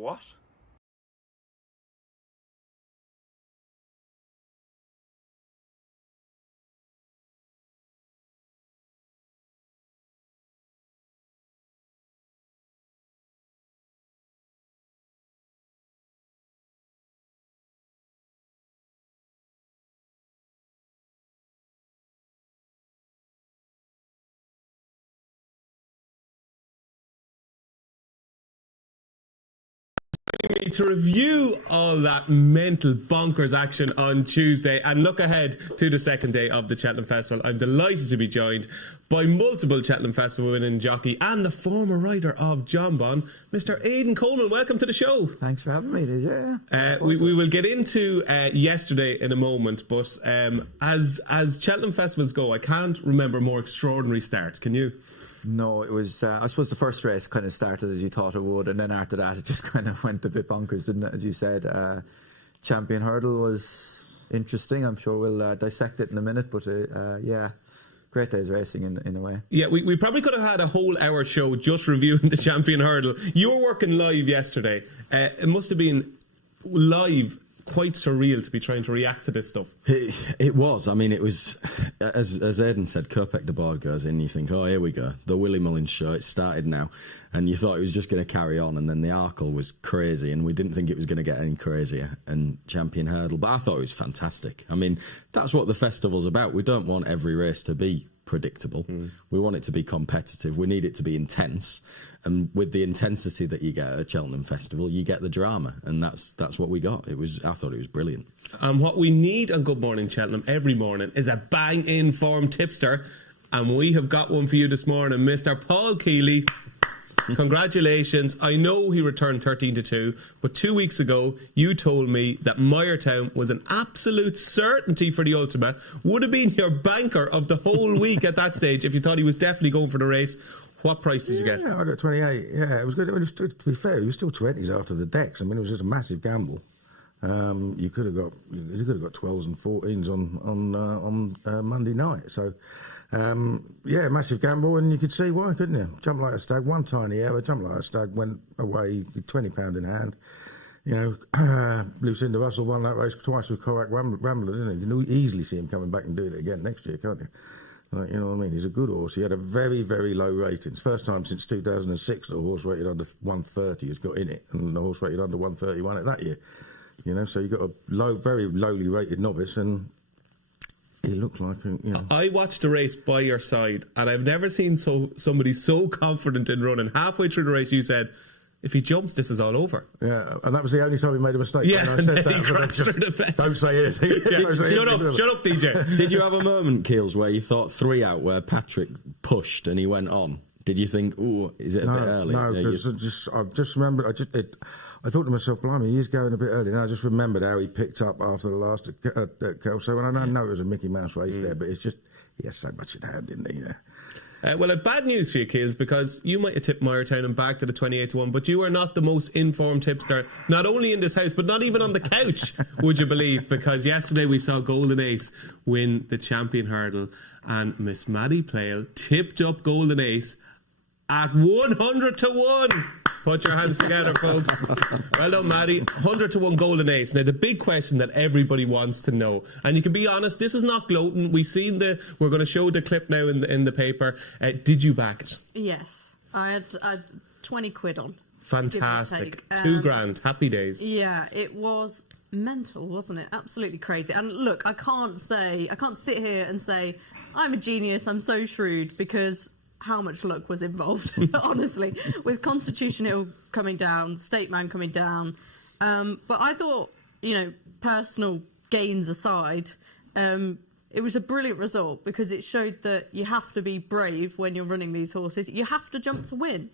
What? To review all that mental bonkers action on Tuesday and look ahead to the second day of the Cheltenham Festival, I'm delighted to be joined by multiple Cheltenham Festival winning jockey and the former rider of John Bon, Mr. Aidan Coleman. Welcome to the show. Thanks for having me. We will get into yesterday in a moment, but as Cheltenham Festivals go, I can't remember a more extraordinary start. Can you? No, it was, I suppose the first race kind of started as you thought it would, and then after that it just kind of went a bit bonkers, didn't it, as you said. Champion Hurdle was interesting. I'm sure we'll dissect it in a minute, but yeah, great day's racing in a way. Yeah, we probably could have had a whole hour show just reviewing the Champion Hurdle. You were working live yesterday. It must have been live quite surreal to be trying to react to this stuff. It was. I mean, it was, as Aidan said, Kopek the board goes in, you think, oh, here we go, the Willie Mullins show, it started now. And you thought it was just going to carry on, and then the Arkle was crazy, and we didn't think it was going to get any crazier, and Champion Hurdle. But I thought it was fantastic. I mean, that's what the festival's about. We don't want every race to be predictable. We want it to be competitive. We need it to be intense. And with the intensity that you get at a Cheltenham Festival, you get the drama, and that's what we got. I thought it was brilliant. And what we need on Good Morning Cheltenham every morning is a bang-in form tipster, and we have got one for you this morning, Mr. Paul Kealy. Congratulations. I know he returned 13-2, but 2 weeks ago you told me that Meyertown was an absolute certainty for the Ultima. Would have been your banker of the whole week at that stage if you thought he was definitely going for the race. What price did you get? Yeah, I got 28. Yeah, it was good. To be fair, it was still 20s after the decks. I mean, it was just a massive gamble. You could have got 12s and 14s on Monday night. So, yeah, massive gamble, and you could see why, couldn't you? Jump Like a Stag, one tiny error. Jump Like a Stag went away, £20 in hand. You know, Lucinda Russell won that race twice with Korak Rambler, didn't he? You can easily see him coming back and doing it again next year, can't you? You know what I mean? He's a good horse. He had a very, very low ratings. First time since 2006 that a horse rated under 130 has got in it, and the horse rated under 130 won it that year. You know, so you got a very lowly rated novice, and he looked like, you know. I watched the race by your side, and I've never seen somebody so confident in running. Halfway through the race, you said, if he jumps, this is all over. Yeah, and that was the only time he made a mistake. Yeah, and I said he crashed through the fence. Don't say anything. Yeah. Shut up, DJ. Did you have a moment, Keels, where you thought 3 out where Patrick pushed and he went on? Did you think, oh, is it a bit early? No, because I just remembered, I thought to myself, blimey, he's going a bit early. And I just remembered how he picked up after the last at Kelso. And I know it was a Mickey Mouse race there, but it's just, he has so much in hand, didn't he? Well, I have bad news for you, Keels, because you might have tipped Meyertown and back to the 28-1, but you are not the most informed tipster, not only in this house, but not even on the couch, would you believe? Because yesterday we saw Golden Ace win the Champion Hurdle, and Miss Maddy Playle tipped up Golden Ace at 100-1. Put your hands together, folks. Well done, Maddy. 100-1 Golden Ace. Now, the big question that everybody wants to know, and you can be honest, this is not gloating. We've seen we're going to show the clip now in the paper. Did you back it? Yes. I had 20 quid on. Fantastic. £2,000. Happy days. Yeah, it was mental, wasn't it? Absolutely crazy. And look, I can't sit here and say, I'm a genius, I'm so shrewd, because how much luck was involved, honestly, with Constitution Hill coming down, State Man coming down. But I thought, you know, personal gains aside, it was a brilliant result because it showed that you have to be brave when you're running these horses. You have to jump to win.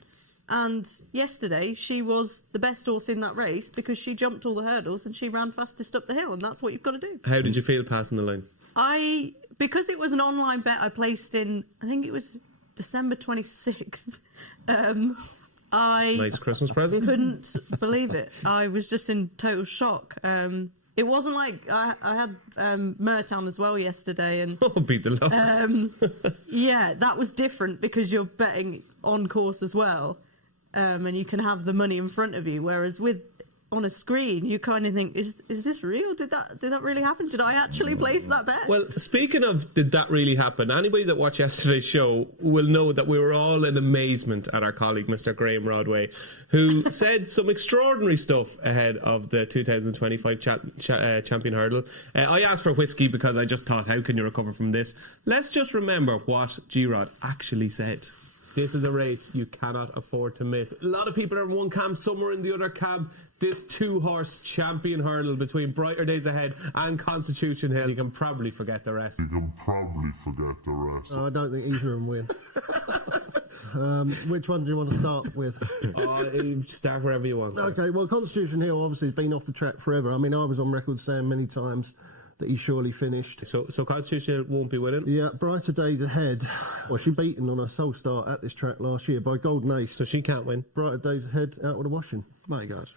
And yesterday, she was the best horse in that race because she jumped all the hurdles and she ran fastest up the hill, and that's what you've got to do. How did you feel passing the line? Because it was an online bet I placed in, I think it was December 26th. Nice Christmas present. Couldn't believe it. I was just in total shock. It wasn't like I had Meyertown as well yesterday, and beat the lot. Yeah, that was different because you're betting on course as well. and you can have the money in front of you. Whereas on a screen, you kind of think, is this real? Did that really happen? Did I actually place that bet? Well, speaking of did that really happen, anybody that watched yesterday's show will know that we were all in amazement at our colleague, Mr. Graham Rodway, who said some extraordinary stuff ahead of the 2025 Champion Hurdle. I asked for whiskey because I just thought, how can you recover from this? Let's just remember what G-Rod actually said. This is a race you cannot afford to miss. A lot of people are in one camp, some are in the other camp. This 2-horse Champion Hurdle between Brighter Days Ahead and Constitution Hill, you can probably forget the rest. I don't think either of them win. Which one do you want to start with? Start wherever you want. Okay, well, Constitution Hill obviously has been off the track forever. I mean, I was on record saying many times that he surely finished. So Constitution Hill won't be winning? Yeah, Brighter Days Ahead. Well, she beaten on her sole start at this track last year by Golden Ace. So she can't win? Brighter Days Ahead out with the washing. My God.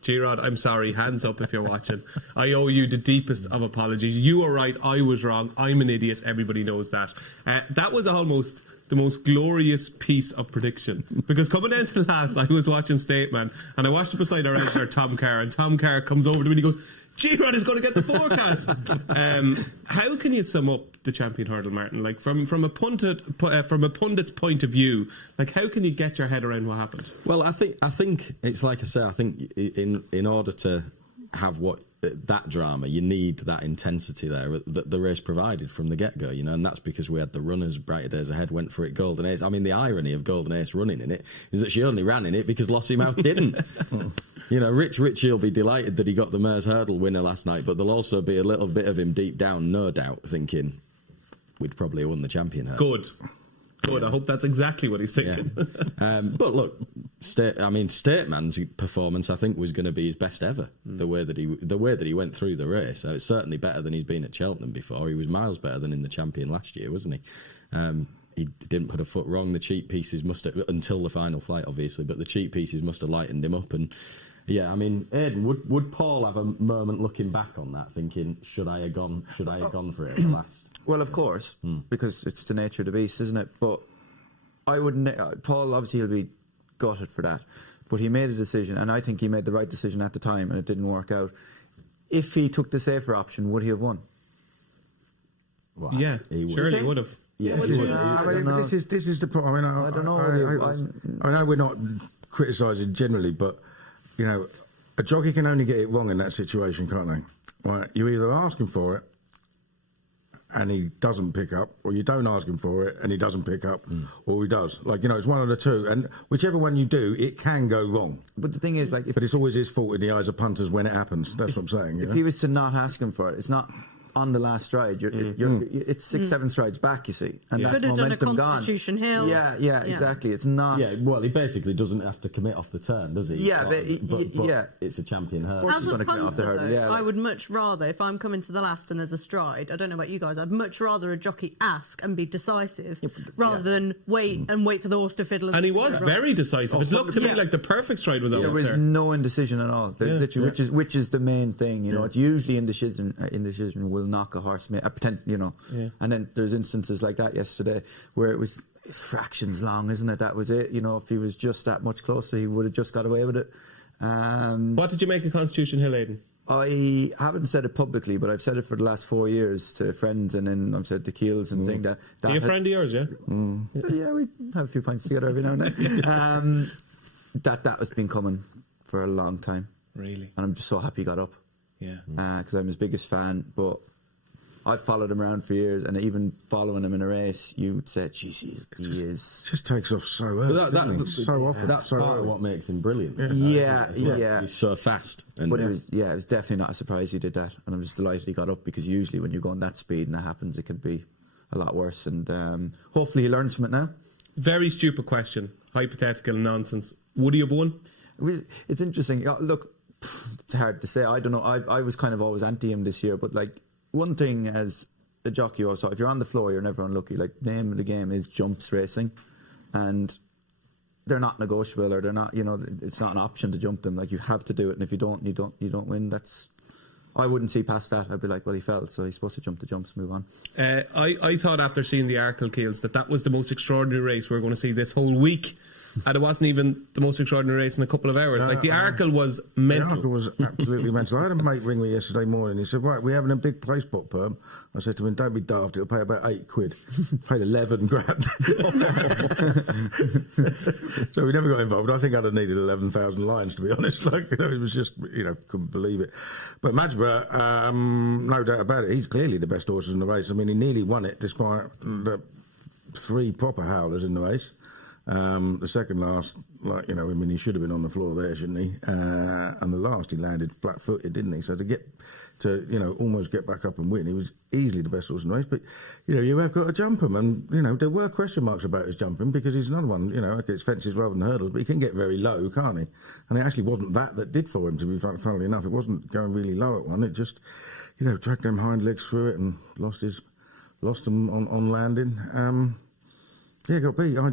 G-Rod, I'm sorry. Hands up if you're watching. I owe you the deepest of apologies. You were right. I was wrong. I'm an idiot. Everybody knows that. That was almost the most glorious piece of prediction. Because coming down to the last, I was watching Stateman, and I watched it beside our editor, Tom Kerr, and Tom Kerr comes over to me and he goes, G-Rod is going to get the forecast. How can you sum up the Champion Hurdle, Martin? Like from a pundit's point of view, like how can you get your head around what happened? Well, I think it's like I say. I think in order to have that drama, you need that intensity there that the race provided from the get-go, and that's because we had the runners. Brighter Days Ahead went for it. Golden Ace. I mean, the irony of Golden Ace running in it is that she only ran in it because Lossiemouth didn't. Richie will be delighted that he got the Mares Hurdle winner last night, but there'll also be a little bit of him deep down, no doubt, thinking we'd probably have won the Champion Hurdle. Good. I hope that's exactly what he's thinking. Yeah. But look, Stateman's performance, I think, was going to be his best ever. The way that he went through the race, it's certainly better than he's been at Cheltenham before. He was miles better than in the Champion last year, wasn't he? He didn't put a foot wrong. The cheap pieces must have, until the final flight, obviously, but the cheap pieces must have lightened him up. And yeah, I mean, Aidan, would Paul have a moment looking back on that, thinking, should I have gone for it at the last? Well, of course, because it's the nature of the beast, isn't it? But I wouldn't. Paul, obviously, he'll be gutted for that. But he made a decision, and I think he made the right decision at the time, and it didn't work out. If he took the safer option, would he have won? Well, yeah, surely he would have. Yes, this is the problem. I don't know. I know we're not criticising generally, but a jockey can only get it wrong in that situation, can't they? Right? You either ask him for it, and he doesn't pick up, or you don't ask him for it and he doesn't pick up, or he does. It's one of the two, and whichever one you do, it can go wrong. But the thing is, but it's always his fault in the eyes of punters when it happens. That's what I'm saying. If he was to not ask him for it, it's not on the last stride. It's 6-7 strides back, you see, and that's could have done a momentum gone. Constitution Hill. Yeah, exactly. It's not. Yeah, well, he basically doesn't have to commit off the turn, does he? Yeah, but it's a Champion Hurdle. As a punter, though, I would much rather, if I'm coming to the last and there's a stride, I don't know about you guys, I'd much rather a jockey ask and be decisive rather than wait for the horse to fiddle. And he was very decisive. It looked to me like the perfect stride was over there. There was no indecision at all. Literally, which is the main thing. It's usually indecision will knock a horse. And then there's instances like that yesterday where it's fractions long, isn't it? That was it. If he was just that much closer, he would have just got away with it. What did you make of Constitution Hill, Aidan? I haven't said it publicly, but I've said it for the last 4 years to friends, and then I've said to Keels and things that. Are you a friend of yours, yeah? Yeah, we have a few pints together every now and then. That has been coming for a long time. Really? And I'm just so happy he got up. Yeah. Because I'm his biggest fan, but I've followed him around for years, and even following him in a race, you would say, "Geez, he is." Just takes off so early, so often. That's part of what makes him brilliant. Yeah. He's so fast. But it was definitely not a surprise he did that, and I'm just delighted he got up, because usually when you go on that speed and that happens, it could be a lot worse. And hopefully he learns from it now. Very stupid question, hypothetical nonsense. Would he have won? It's interesting. Look, it's hard to say. I don't know. I was kind of always anti him this year, but one thing as a jockey also, if you're on the floor, you're never unlucky. Name of the game is jumps racing, and they're not negotiable, or they're not. It's not an option to jump them. You have to do it, and if you don't, you don't win. That's I wouldn't see past that. I'd be like, well, he fell, so he's supposed to jump the jumps, move on. I thought after seeing the Arkle Keels that was the most extraordinary race we're going to see this whole week. And it wasn't even the most extraordinary race in a couple of hours. Like the Arkle was mental. The Arkle was absolutely mental. I had a mate ring me yesterday morning. He said, right, we're having a big play spot perm. I said to him, don't be daft, it'll pay about £8. Paid 11 grand. So we never got involved. I think I'd have needed 11,000 lines, to be honest. Like, it was just, couldn't believe it. But Madgeburg, no doubt about it, he's clearly the best horse in the race. I mean, he nearly won it despite the 3 proper howlers in the race. The second last, he should have been on the floor there, shouldn't he? And the last, he landed flat-footed, didn't he? So to almost get back up and win, he was easily the best horse in the race. But, you have got to jump him. And, there were question marks about his jumping because he's another one, gets fences rather than hurdles, but he can get very low, can't he? And it actually wasn't that did for him, to be funnily enough. It wasn't going really low at one. It just, dragged them hind legs through it and lost them on landing. Yeah, got beat. I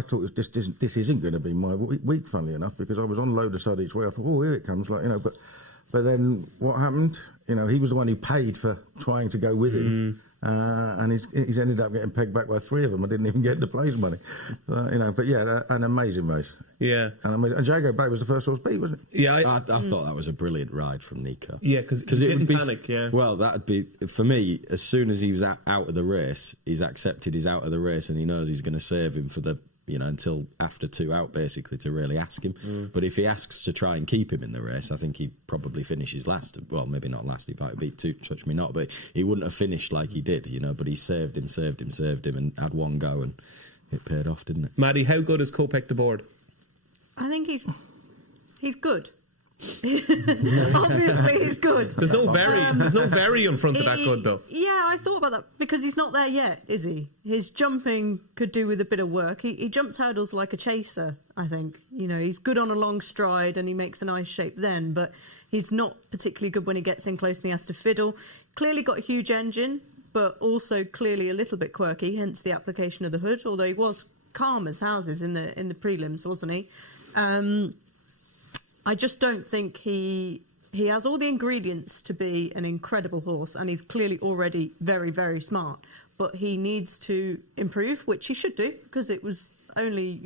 thought this isn't going to be my week, funnily enough, because I was on load of sod each way. I thought, oh, here it comes, but then what happened? He was the one who paid for trying to go with him, and he's ended up getting pegged back by 3 of them. I didn't even get the place money, But yeah, an amazing race. Yeah, and Jago Bay was the first horse beat, wasn't it? Yeah, I thought that was a brilliant ride from Nico. Yeah, because he didn't panic. Yeah, well, that'd be for me. As soon as he was out of the race, he's accepted he's out of the race, and he knows he's going to save him for the until after 2 out, basically, to really ask him. But if he asks to try and keep him in the race, I think he probably finishes last. Well, maybe not last. He might beat Touch Me Not, but he wouldn't have finished like he did. But he saved him, and had one go, and it paid off, didn't it? Maddie, how good is Kopek de Board? I think he's good. Obviously, he's good. There's no very in front of that good, though. Yeah, I thought about that because he's not there yet, is he? His jumping could do with a bit of work. He jumps hurdles like a chaser, I think. He's good on a long stride and he makes a nice shape then, but he's not particularly good when he gets in close and he has to fiddle. Clearly got a huge engine, but also clearly a little bit quirky, hence the application of the hood, although he was calm as houses in the prelims, wasn't he? I just don't think he has all the ingredients to be an incredible horse, and he's clearly already very, very smart. But he needs to improve, which he should do, because it was only,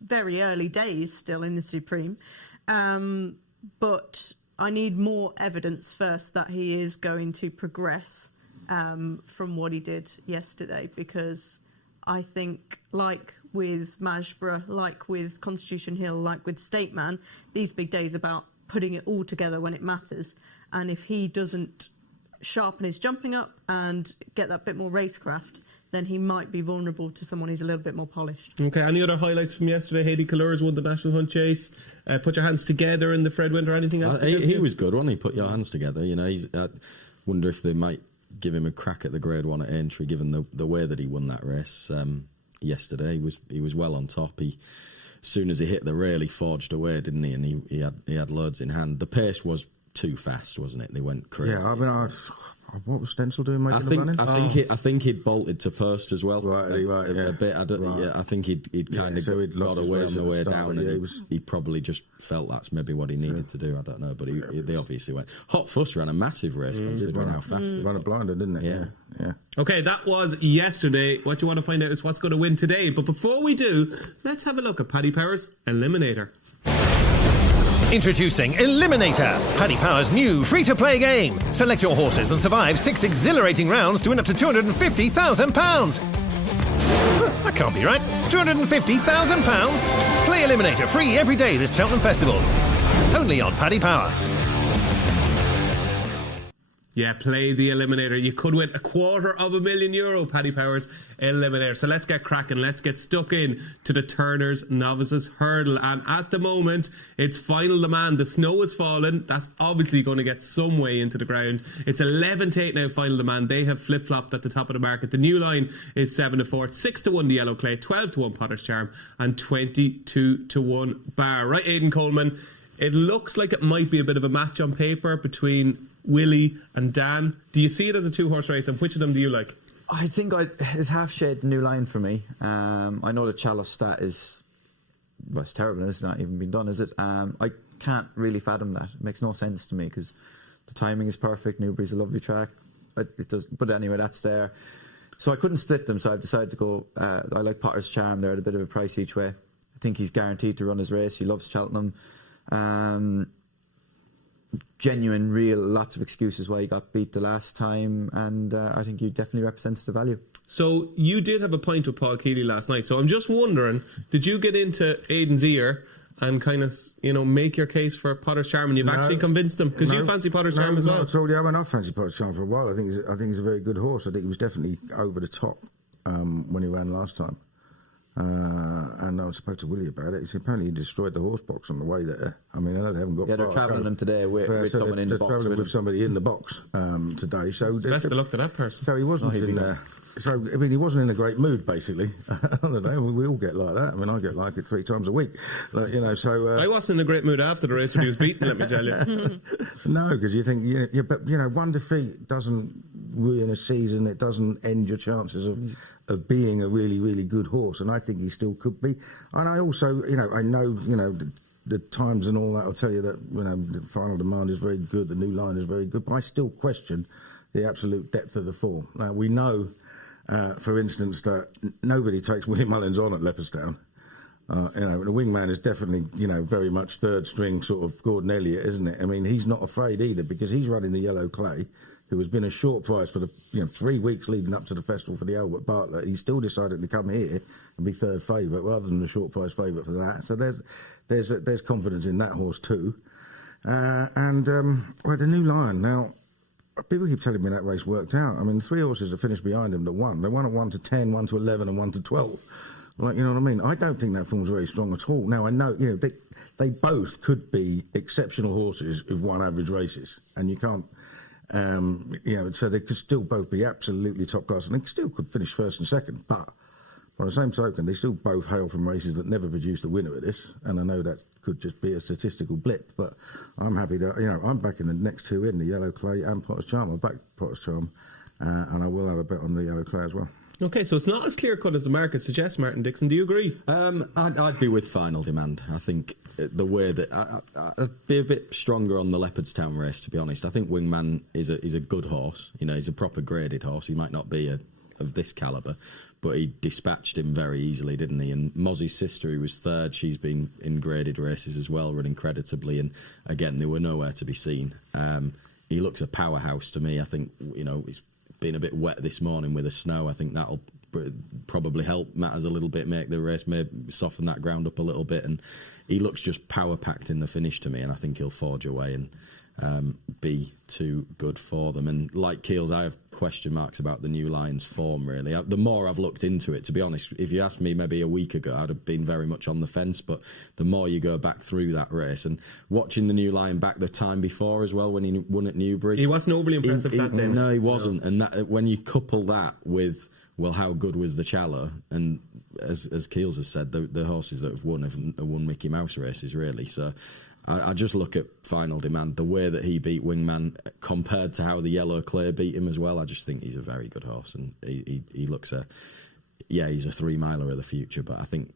very early days still in the Supreme. But I need more evidence first that he is going to progress from what he did yesterday, because I think, like with Madgeburg, like with Constitution Hill, like with State Man, these big days are about putting it all together when it matters. And if he doesn't sharpen his jumping up and get that bit more racecraft, then he might be vulnerable to someone who's a little bit more polished. Okay, any other highlights from yesterday? Hayley Colours won the National Hunt Chase. Put your hands together in the Fred Winter. Anything else? He was good, wasn't he? Put your hands together. He's. Wonder if they might give him a crack at the Grade 1 at Aintree, given the way that he won that race yesterday. He was well on top. As soon as he hit the rail, he forged away, didn't he? And he had loads in hand. The pace was too fast, wasn't it? They went crazy. Yeah, I mean, what was Stencil doing making the running? I think he'd bolted to post as well. Right, yeah. A bit. I think he'd kind of got away on the way down, and he probably just felt that's maybe what he needed to do. I don't know, but they obviously went. Hot Fuss ran a massive race considering how fast they ran a blinder, didn't it? Yeah. Okay, that was yesterday. What you want to find out is what's going to win today. But before we do, let's have a look at Paddy Power's Eliminator. Introducing Eliminator, Paddy Power's new free-to-play game. Select your horses and survive 6 exhilarating rounds to win up to £250,000. That can't be right. £250,000? Play Eliminator free every day this Cheltenham Festival. Only on Paddy Power. Yeah, play the Eliminator. You could win €250,000, Paddy Power's Eliminator. So let's get cracking. Let's get stuck in to the Turner's Novices Hurdle. And at the moment, it's final demand. The snow is falling. That's obviously going to get some way into the ground. It's 11-8 now, final demand. They have flip-flopped at the top of the market. The new line is 7-4, 6-1 the Yellow Clay, 12-1 Potter's Charm, and 22-1 Bar. Right, Aidan Coleman? It looks like it might be a bit of a match on paper between Willie and Dan. Do you see it as a 2-horse race, and which of them do you like? I think it's half shade new line for me. I know the Chalice stat is, well, it's terrible. It's not even been done, is it? I can't really fathom that. It makes no sense to me because The timing is perfect. Newbury's a lovely track. It does, but anyway, that's there. So I couldn't split them, so I've decided to go. I like Potter's Charm. They're at a bit of a price each way. I think he's guaranteed to run his race. He loves Cheltenham. Genuine, real, lots of excuses why he got beat the last time, and I think he definitely represents the value. So you did have a pint with Paul Kealy last night. So I'm just wondering, did you get into Aidan's ear and kind of, make your case for Potter's Charm, and you've actually convinced him? Because you fancy Potter's Charm as well. Not at all. Yeah, I've fancied Potter's Charm for a while. I think he's a very good horse. I think he was definitely over the top when he ran last time. And I spoke to Willie about it. He said apparently he destroyed the horse box on the way there. I mean, I know they haven't got. Yeah, they're travelling them today with someone in the box. With somebody in the box today. So best of luck to that person. So he wasn't in. So I mean, he wasn't in a great mood basically on the day. I mean, we all get like that. I mean, I get like it 3 times a week. So I wasn't in a great mood after the race when he was beaten. Let me tell you. No, because you think, but one defeat doesn't ruin a season. It doesn't end your chances of being a really, really good horse. And I think he still could be. And I also, I know, the times and all that. I'll tell you that, the Final Demand is very good. The New Line is very good. But I still question the absolute depth of the form. Now we know. For instance, that nobody takes Willie Mullins on at Leopardstown. The wingman is definitely, very much third string sort of Gordon Elliott, isn't it? I mean, he's not afraid either because he's running the Yellow Clay, who has been a short price for the 3 weeks leading up to the festival for the Albert Bartlett. He still decided to come here and be third favourite rather than the short price favourite for that. So there's confidence in that horse too. The New Lion now. People keep telling me that race worked out. I mean, 3 horses that finished behind him that won. They won at 1 to 10, 1 to 11, and 1 to 12. Like, you know what I mean? I don't think that form's very strong at all. Now, I know, they both could be exceptional horses who've won average races. And you can't, so they could still both be absolutely top class. And they still could finish first and second. But by the same token, they still both hail from races that never produced a winner at this. And I know that could just be a statistical blip, but I'm happy that, I'm back in the next 2 in, the Yellow Clay and Potter's Charm. I'll back Potter's Charm, and I will have a bet on the Yellow Clay as well. Okay, so it's not as clear-cut as the market suggests, Martin Dixon. Do you agree? I'd be with Final Demand. I think the way that I'd be a bit stronger on the Leopardstown race, to be honest. I think Wingman is a good horse. He's a proper graded horse. He might not be of this calibre, but he dispatched him very easily, didn't he? And Mozzie's sister, who was third, she's been in graded races as well, running creditably, and again, they were nowhere to be seen. He looks a powerhouse to me. I think, he's been a bit wet this morning with the snow. I think that'll probably help matters a little bit, make the race, maybe soften that ground up a little bit, and he looks just power-packed in the finish to me, and I think he'll forge away and be too good for them. And like Keels, I have question marks about the New Line's form, really. The more I've looked into it, to be honest, if you asked me maybe a week ago, I'd have been very much on the fence, but the more you go back through that race, and watching the New Line back the time before as well, when he won at Newbury, he wasn't overly impressive that day. No, he wasn't. No. And that, when you couple that with, well, how good was the Challow? And as Keels has said, the horses that have won Mickey Mouse races, really. So I just look at Final Demand, the way that he beat Wingman compared to how the Yellow Clay beat him as well. I just think he's a very good horse, and he looks he's a 3-miler of the future, but I think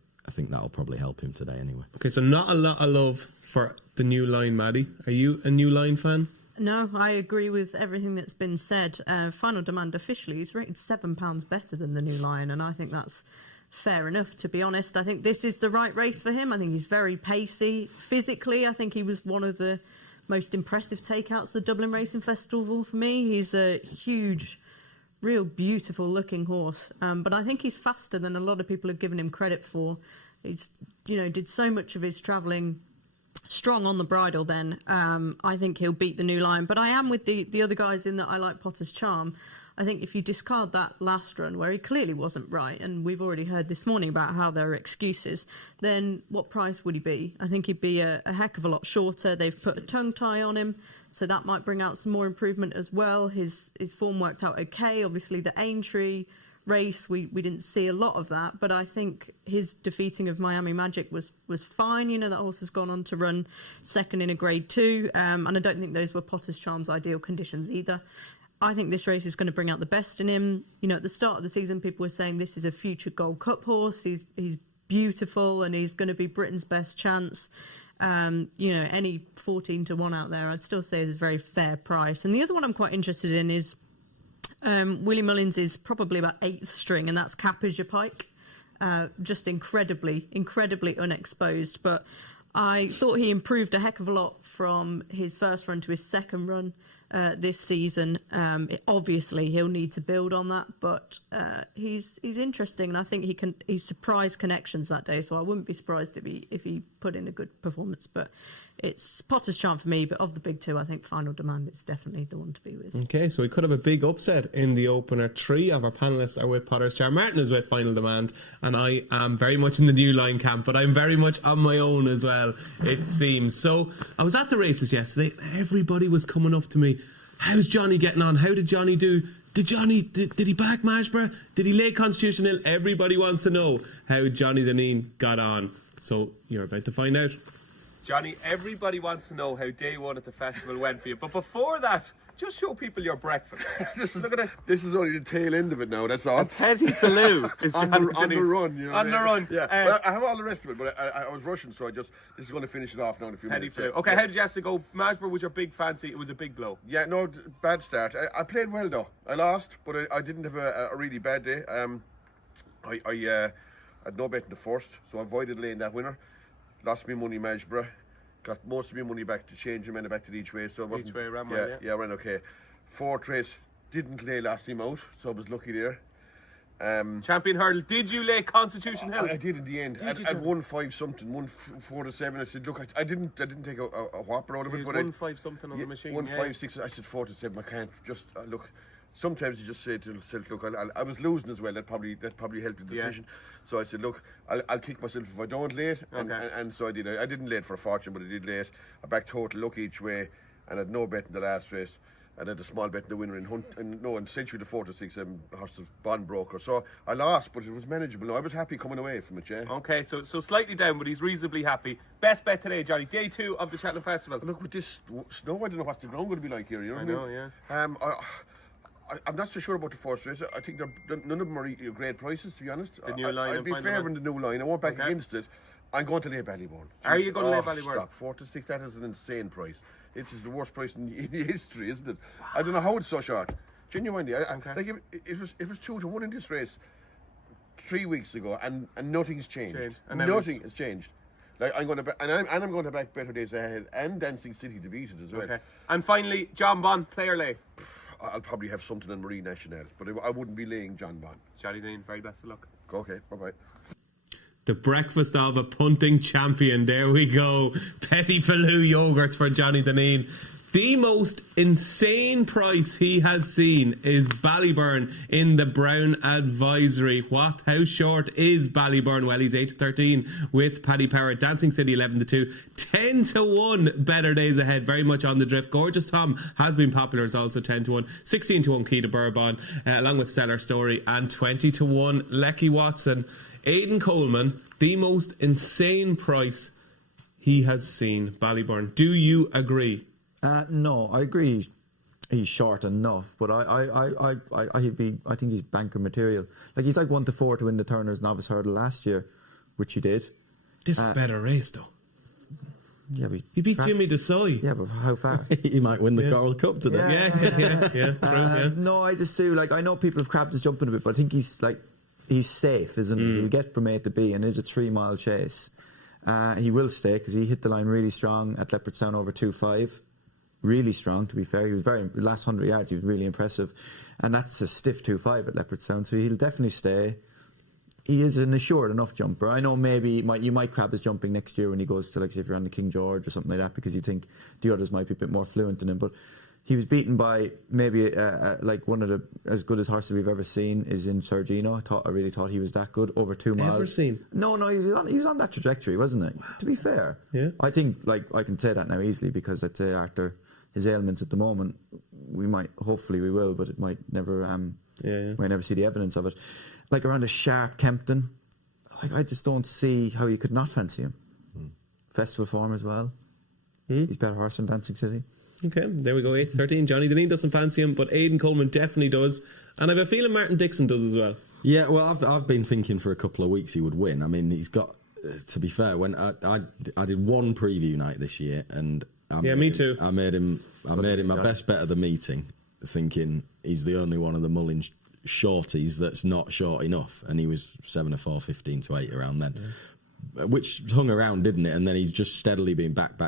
that'll probably help him today anyway. Okay, so not a lot of love for the New Line, Maddy. Are you a New Line fan? No, I agree with everything that's been said. Final Demand officially is rated £7 better than the New Line, and I think that's fair enough, to be honest. I think this is the right race for him. I think he's very pacey. Physically, I think he was one of the most impressive takeouts the Dublin Racing Festival for me. He's a huge, real beautiful looking horse. But I think he's faster than a lot of people have given him credit for. He's, did so much of his travelling strong on the bridle then. I think he'll beat the New Line. But I am with the other guys in that I like Potter's Charm. I think if you discard that last run where he clearly wasn't right, and we've already heard this morning about how there are excuses, then what price would he be? I think he'd be a heck of a lot shorter. They've put a tongue tie on him, so that might bring out some more improvement as well. His form worked out okay. Obviously, the Aintree race, we didn't see a lot of that, but I think his defeating of Miami Magic was fine. That horse has gone on to run second in a Grade 2, and I don't think those were Potter's Charm's ideal conditions either. I think this race is going to bring out the best in him. At the start of the season, people were saying this is a future Gold Cup horse. He's beautiful and he's going to be Britain's best chance. Any 14-1 out there, I'd still say is a very fair price. And the other one I'm quite interested in is Willie Mullins is probably about 8th string, and that's Cappiger Pike. Just incredibly unexposed. But I thought he improved a heck of a lot from his first run to his second run this season. Obviously, he'll need to build on that, but he's interesting, and I think he surprised connections that day. So I wouldn't be surprised if he put in a good performance. But it's Potter's chant for me. But of the big two, I think Final Demand is definitely the one to be with. Okay, so we could have a big upset in the opener. 3 of our panellists are with Potter's Char. Martin is with Final Demand, and I am very much in the new line camp, but I'm very much on my own as well, it seems. So I was at the races yesterday. Everybody was coming up to me. How's Johnny getting on? How did Johnny do? Did he back Mashborough? Did he lay Constitution Hill? Everybody wants to know how Johnny Deneen got on. So you're about to find out. Johnny, everybody wants to know how day one at the festival went for you. But before that, just show people your breakfast. Look at this. This is only the tail end of it now, that's all. Petit Faloo is on the run. You know on the run. Yeah. Well, I have all the rest of it, but I was rushing, so this is going to finish it off now in a few minutes. Faloo. Okay, how did you have to go? Mashborough was your big fancy. It was a big blow. Yeah, no, bad start. I played well, though. I lost, but I didn't have a really bad day. I had no bet in the first, so I avoided laying that winner. Lost me money, Mashborough. Got most of my money back to change them and back to the each way. So it wasn't, each way ran yeah, ran okay. 4th race, didn't lay last time out, so I was lucky there. Champion Hurdle, did you lay Constitution Hill? I did in the end. At 1-5 something, 1-4-7. I said, look, I didn't take a whopper out of it, but 1-5 something on the machine. 1-5-6. I said 4-7. I can't just look. Sometimes you just say to yourself, look, I was losing as well. That probably helped the decision. Yeah. So I said, look, I'll kick myself if I don't lay it. And so I did. I didn't lay it for a fortune, but I did lay it. I backed total luck each way, and I had no bet in the last race. I had a small bet in the winner in Century the 4-6 horses Bond Broker. So I lost, but it was manageable. No, I was happy coming away from it, yeah. Okay, so slightly down, but he's reasonably happy. Best bet today, Johnny. Day 2 of the Cheltenham Festival. Look, with this snow, I don't know what's the ground going to be like here. You know what I mean? Yeah. I'm not so sure about the first race. I think none of them are great prices, to be honest. The new line. I'd be favouring the new line. I won't back against it. I'm going to lay Ballybourne. Are you going to lay Ballybourne? Stop. 4-6. That is an insane price. It is the worst price in history, isn't it? Wow. I don't know how it's so short. Genuinely, like it was 2-1 in this race 3 weeks ago, and nothing's changed. Nothing has changed. Like I'm going to back Better Days Ahead and Dancing City to beat it as well. Okay. And finally, John Bond, player lay. I'll probably have something in Marie Nationale, but I wouldn't be laying John Bond. Johnny Dean, very best of luck. Okay, bye-bye. The breakfast of a punting champion. There we go. Petit Faloo yogurts for Johnny Deneen. The most insane price he has seen is Ballybourne in the Brown Advisory. What? How short is Ballybourne? Well, he's 8-13 with Paddy Power. Dancing City 11-2. 10-1 Better Days Ahead. Very much on the drift. Gorgeous Tom has been popular. Is also 10-1. 16-1 Key to Bourbon, along with Stellar Story, and 20-1 Lecky Watson. Aidan Coleman, the most insane price he has seen. Ballybourne. Do you agree? No, I agree. He's short enough, but I think he's banker material. Like he's like 1-4 to win the Turner's Novice Hurdle last year, which he did. This is a better race, though. Yeah, he beat Jimmy Desai. Yeah, but how far? He might win the Coral Cup today. Yeah. No, I just do. Like I know people have crabbed his jumping a bit, but I think he's safe, isn't he? He'll get from A to B, and is a 3-mile chase. He will stay because he hit the line really strong at Leopardstown over 2-5. Really strong, to be fair. He was the last 100 yards, he was really impressive. And that's a stiff 2-5 at Leopardstown, so he'll definitely stay. He is an assured enough jumper. I know maybe you might crab his jumping next year when he goes to, like, say, if you're on the King George or something like that, because you think the others might be a bit more fluent than him. But he was beaten by maybe like one of the as good as horses we've ever seen is in Sergino. I really thought he was that good over 2 miles. Ever seen? No, he was on that trajectory, wasn't he? Wow. To be fair, yeah. I think I can say that now easily because I'd say after his ailments at the moment, hopefully we will, but it might never. Might never see the evidence of it. Like around a sharp Kempton, I just don't see how you could not fancy him. Festival form as well. He's better horse than Dancing City. Okay, there we go. 8-13. Johnny Deneen doesn't fancy him, but Aidan Coleman definitely does, and I have a feeling Martin Dixon does as well. Yeah, well, I've been thinking for a couple of weeks he would win. I mean, he's got to be fair, when I did one preview night this year, and me too. I made him my best bet of the meeting, thinking he's the only one of the Mullins shorties that's not short enough, and he was 7 or 4, 15 to 8 around then. Yeah. Which hung around, didn't it? And then he's just steadily been backed,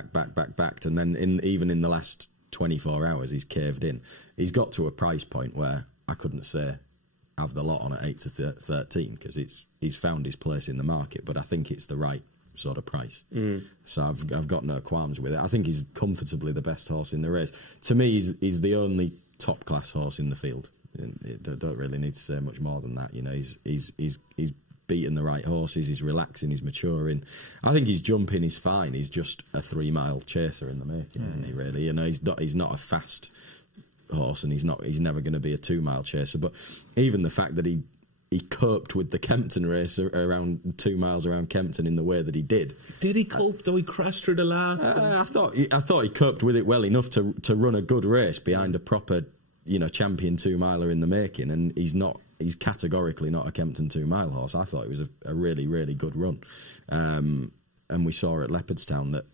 and then even in the last 24 hours, he's caved in. He's got to a price point where I couldn't say have the lot on at 8 to 13 because he's found his place in the market, but I think it's the right sort of price. So I've got no qualms with it. I think he's comfortably the best horse in the race. To me, he's the only top class horse in the field. I don't really need to say much more than that. You know, he's beating the right horses. He's relaxing. He's maturing. I think his jumping is fine. He's just a 3-mile chaser in the making, isn't he? Really, you know, he's not a fast horse, and he's never going to be a 2-mile chaser. But even the fact that he coped with the Kempton race around 2 miles around Kempton in the way that he did. Did he cope though? He crashed through the last. I thought he coped with it well enough to run a good race behind a proper, you know, champion 2-miler in the making, and he's categorically not a Kempton 2-mile horse. I thought it was a really, really good run. And we saw at Leopardstown that,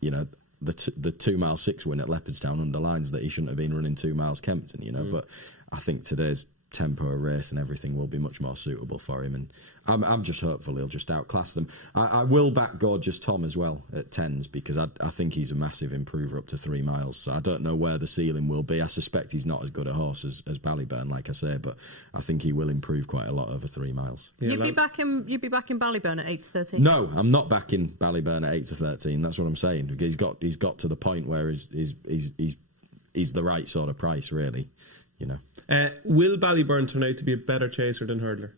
you know, the 2-mile 6 win at Leopardstown underlines that he shouldn't have been running 2 miles Kempton, you know. But I think today's tempo of race and everything will be much more suitable for him, and I'm just hopeful he'll just outclass them. I will back Gorgeous Tom as well at 10s because I think he's a massive improver up to 3 miles, so I don't know where the ceiling will be. I suspect he's not as good a horse as Ballyburn, like I say, but I think he will improve quite a lot over 3 miles. You'd be back in Ballyburn at 8 to 13. No, I'm not back in Ballyburn at 8 to 13. That's what I'm saying. He's got to the point where he's the right sort of price, really. You know, will Ballyburn turn out to be a better chaser than Hurdler?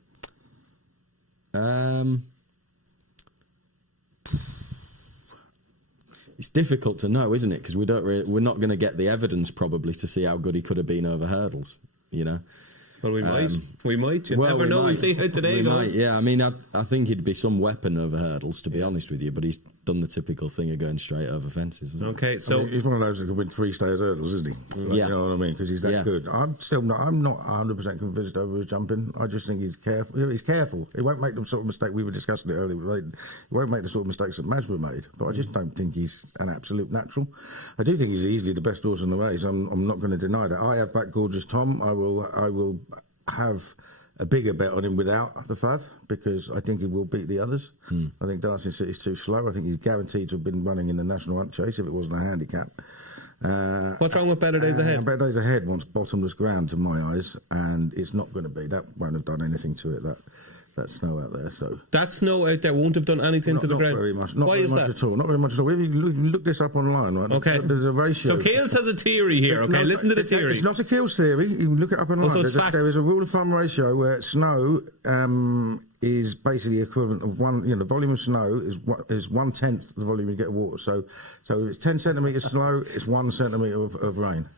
It's difficult to know, isn't it? Because we're not going to get the evidence probably to see how good he could have been over hurdles. You know. Well, we might. You never know. We'll see how today goes. Yeah, I mean, I think he'd be some weapon over hurdles, to be honest with you. But he's done the typical thing of going straight over fences. Okay, so he's one of those that could win 3 stayers hurdles, isn't he? Like, yeah, you know what I mean? Because he's that good. I'm not 100% convinced over his jumping. I just think he's careful. He's careful. He won't make the sort of mistake we were discussing it earlier. He won't make the sort of mistakes that Madge made. But I just don't think he's an absolute natural. I do think he's easily the best horse in the race. I'm not going to deny that. I have backed Gorgeous Tom. I will have a bigger bet on him without the Fav because I think he will beat the others. I think Dancing City's too slow. I think he's guaranteed to have been running in the National Hunt Chase if it wasn't a handicap. What's wrong with Better Days Ahead? Better Days Ahead wants bottomless ground to my eyes, and it's not going to be. That won't have done anything to it. That snow out there. So that snow out there won't have done anything to the ground. Very much. Not Why very is much that? at all. Not very much at all. You look this up online, right? Okay. There's a ratio. So Keels has a theory here. Okay, listen to the theory. It's not a Keels theory. You can look it up online. So it's facts. There is a rule of thumb ratio where snow is basically equivalent of one. You know, the volume of snow is 1/10 the volume you get of water. So if it's 10 centimetres snow, it's 1 centimetre of rain.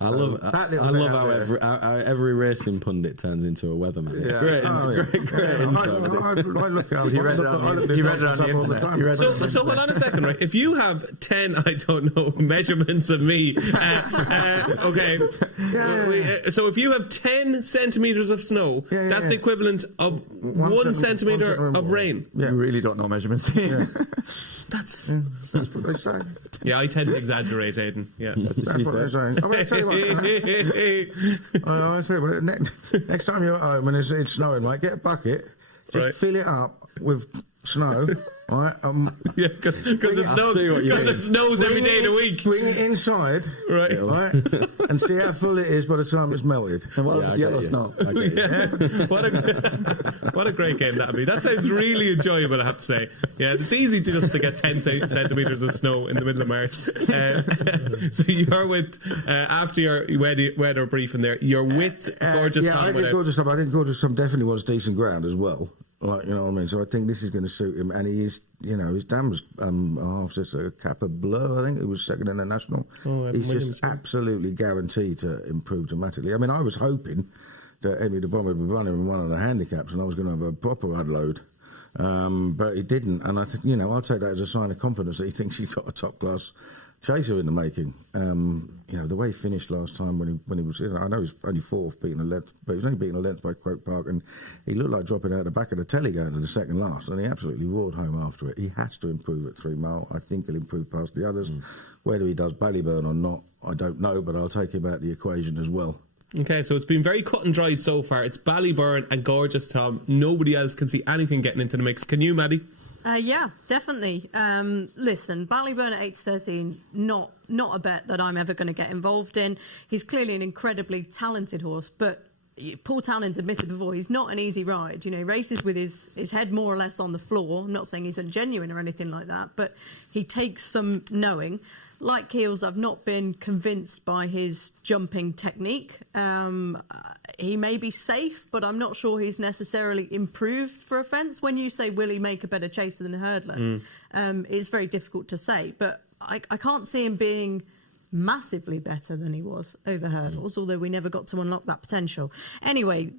I love how every racing pundit turns into a weatherman. It's great. Great intro. I look out. He read it on the internet. So hold on a second, right? If you have 10, I don't know, measurements of me, okay. So if you have 10 centimetres of snow, that's the equivalent of 1 centimetre of rain. You really don't know measurements. That's what they say. Yeah, I tend to exaggerate, Aidan. Yeah, that's what they're saying. I'm going to tell you what. I tell you what. Next time you're at home and it's snowing, mate, get a bucket, just fill it up with snow. Right, yeah, because it snows every day of the week. Bring it inside, right, and see how full it is by the time it's melted. And what about yellow snow? What a great game that would be. That sounds really enjoyable, I have to say. Yeah, it's easy to get 10 centimetres of snow in the middle of March. So you're with after your weather briefing there. You're with Gorgeous Tom. I think Gorgeous Tom. I think Gorgeous Tom definitely wants decent ground as well. Like, you know what I mean? So I think this is going to suit him. And he is, you know, his dam was half just a Kappa Bleu, I think. It was second in the national. He's just absolutely guaranteed to improve dramatically. I mean, I was hoping that Emmy de Bomber would be running in one of the handicaps and I was going to have a proper unload. But he didn't. And I think, you know, I'll take that as a sign of confidence that he thinks he's got a top class chaser in the making. You know, the way he finished last time when he was, I know he's only fourth, beating a length, but he was only beating a length by Croke Park, and he looked like dropping out the back of the telly going to the second last, and he absolutely roared home after it. He has to improve at 3 mile. I think he'll improve past the others. Whether he does Ballyburn or not, I don't know, but I'll take him out of the equation as well. Okay, so it's been very cut and dried so far. It's Ballyburn and Gorgeous Tom. Nobody else can see anything getting into the mix. Can you, Maddy? Yeah, definitely. Listen, Ballyburn at 8-13, not a bet that I'm ever going to get involved in. He's clearly an incredibly talented horse, but Paul Townend's admitted before, he's not an easy ride. You know, he races with his head more or less on the floor. I'm not saying he's ungenuine or anything like that, but he takes some knowing. Like Keels, I've not been convinced by his jumping technique. He may be safe, but I'm not sure he's necessarily improved for a fence. When you say, will he make a better chaser than a hurdler, it's very difficult to say. But I can't see him being massively better than he was over hurdles, although we never got to unlock that potential. Anyway,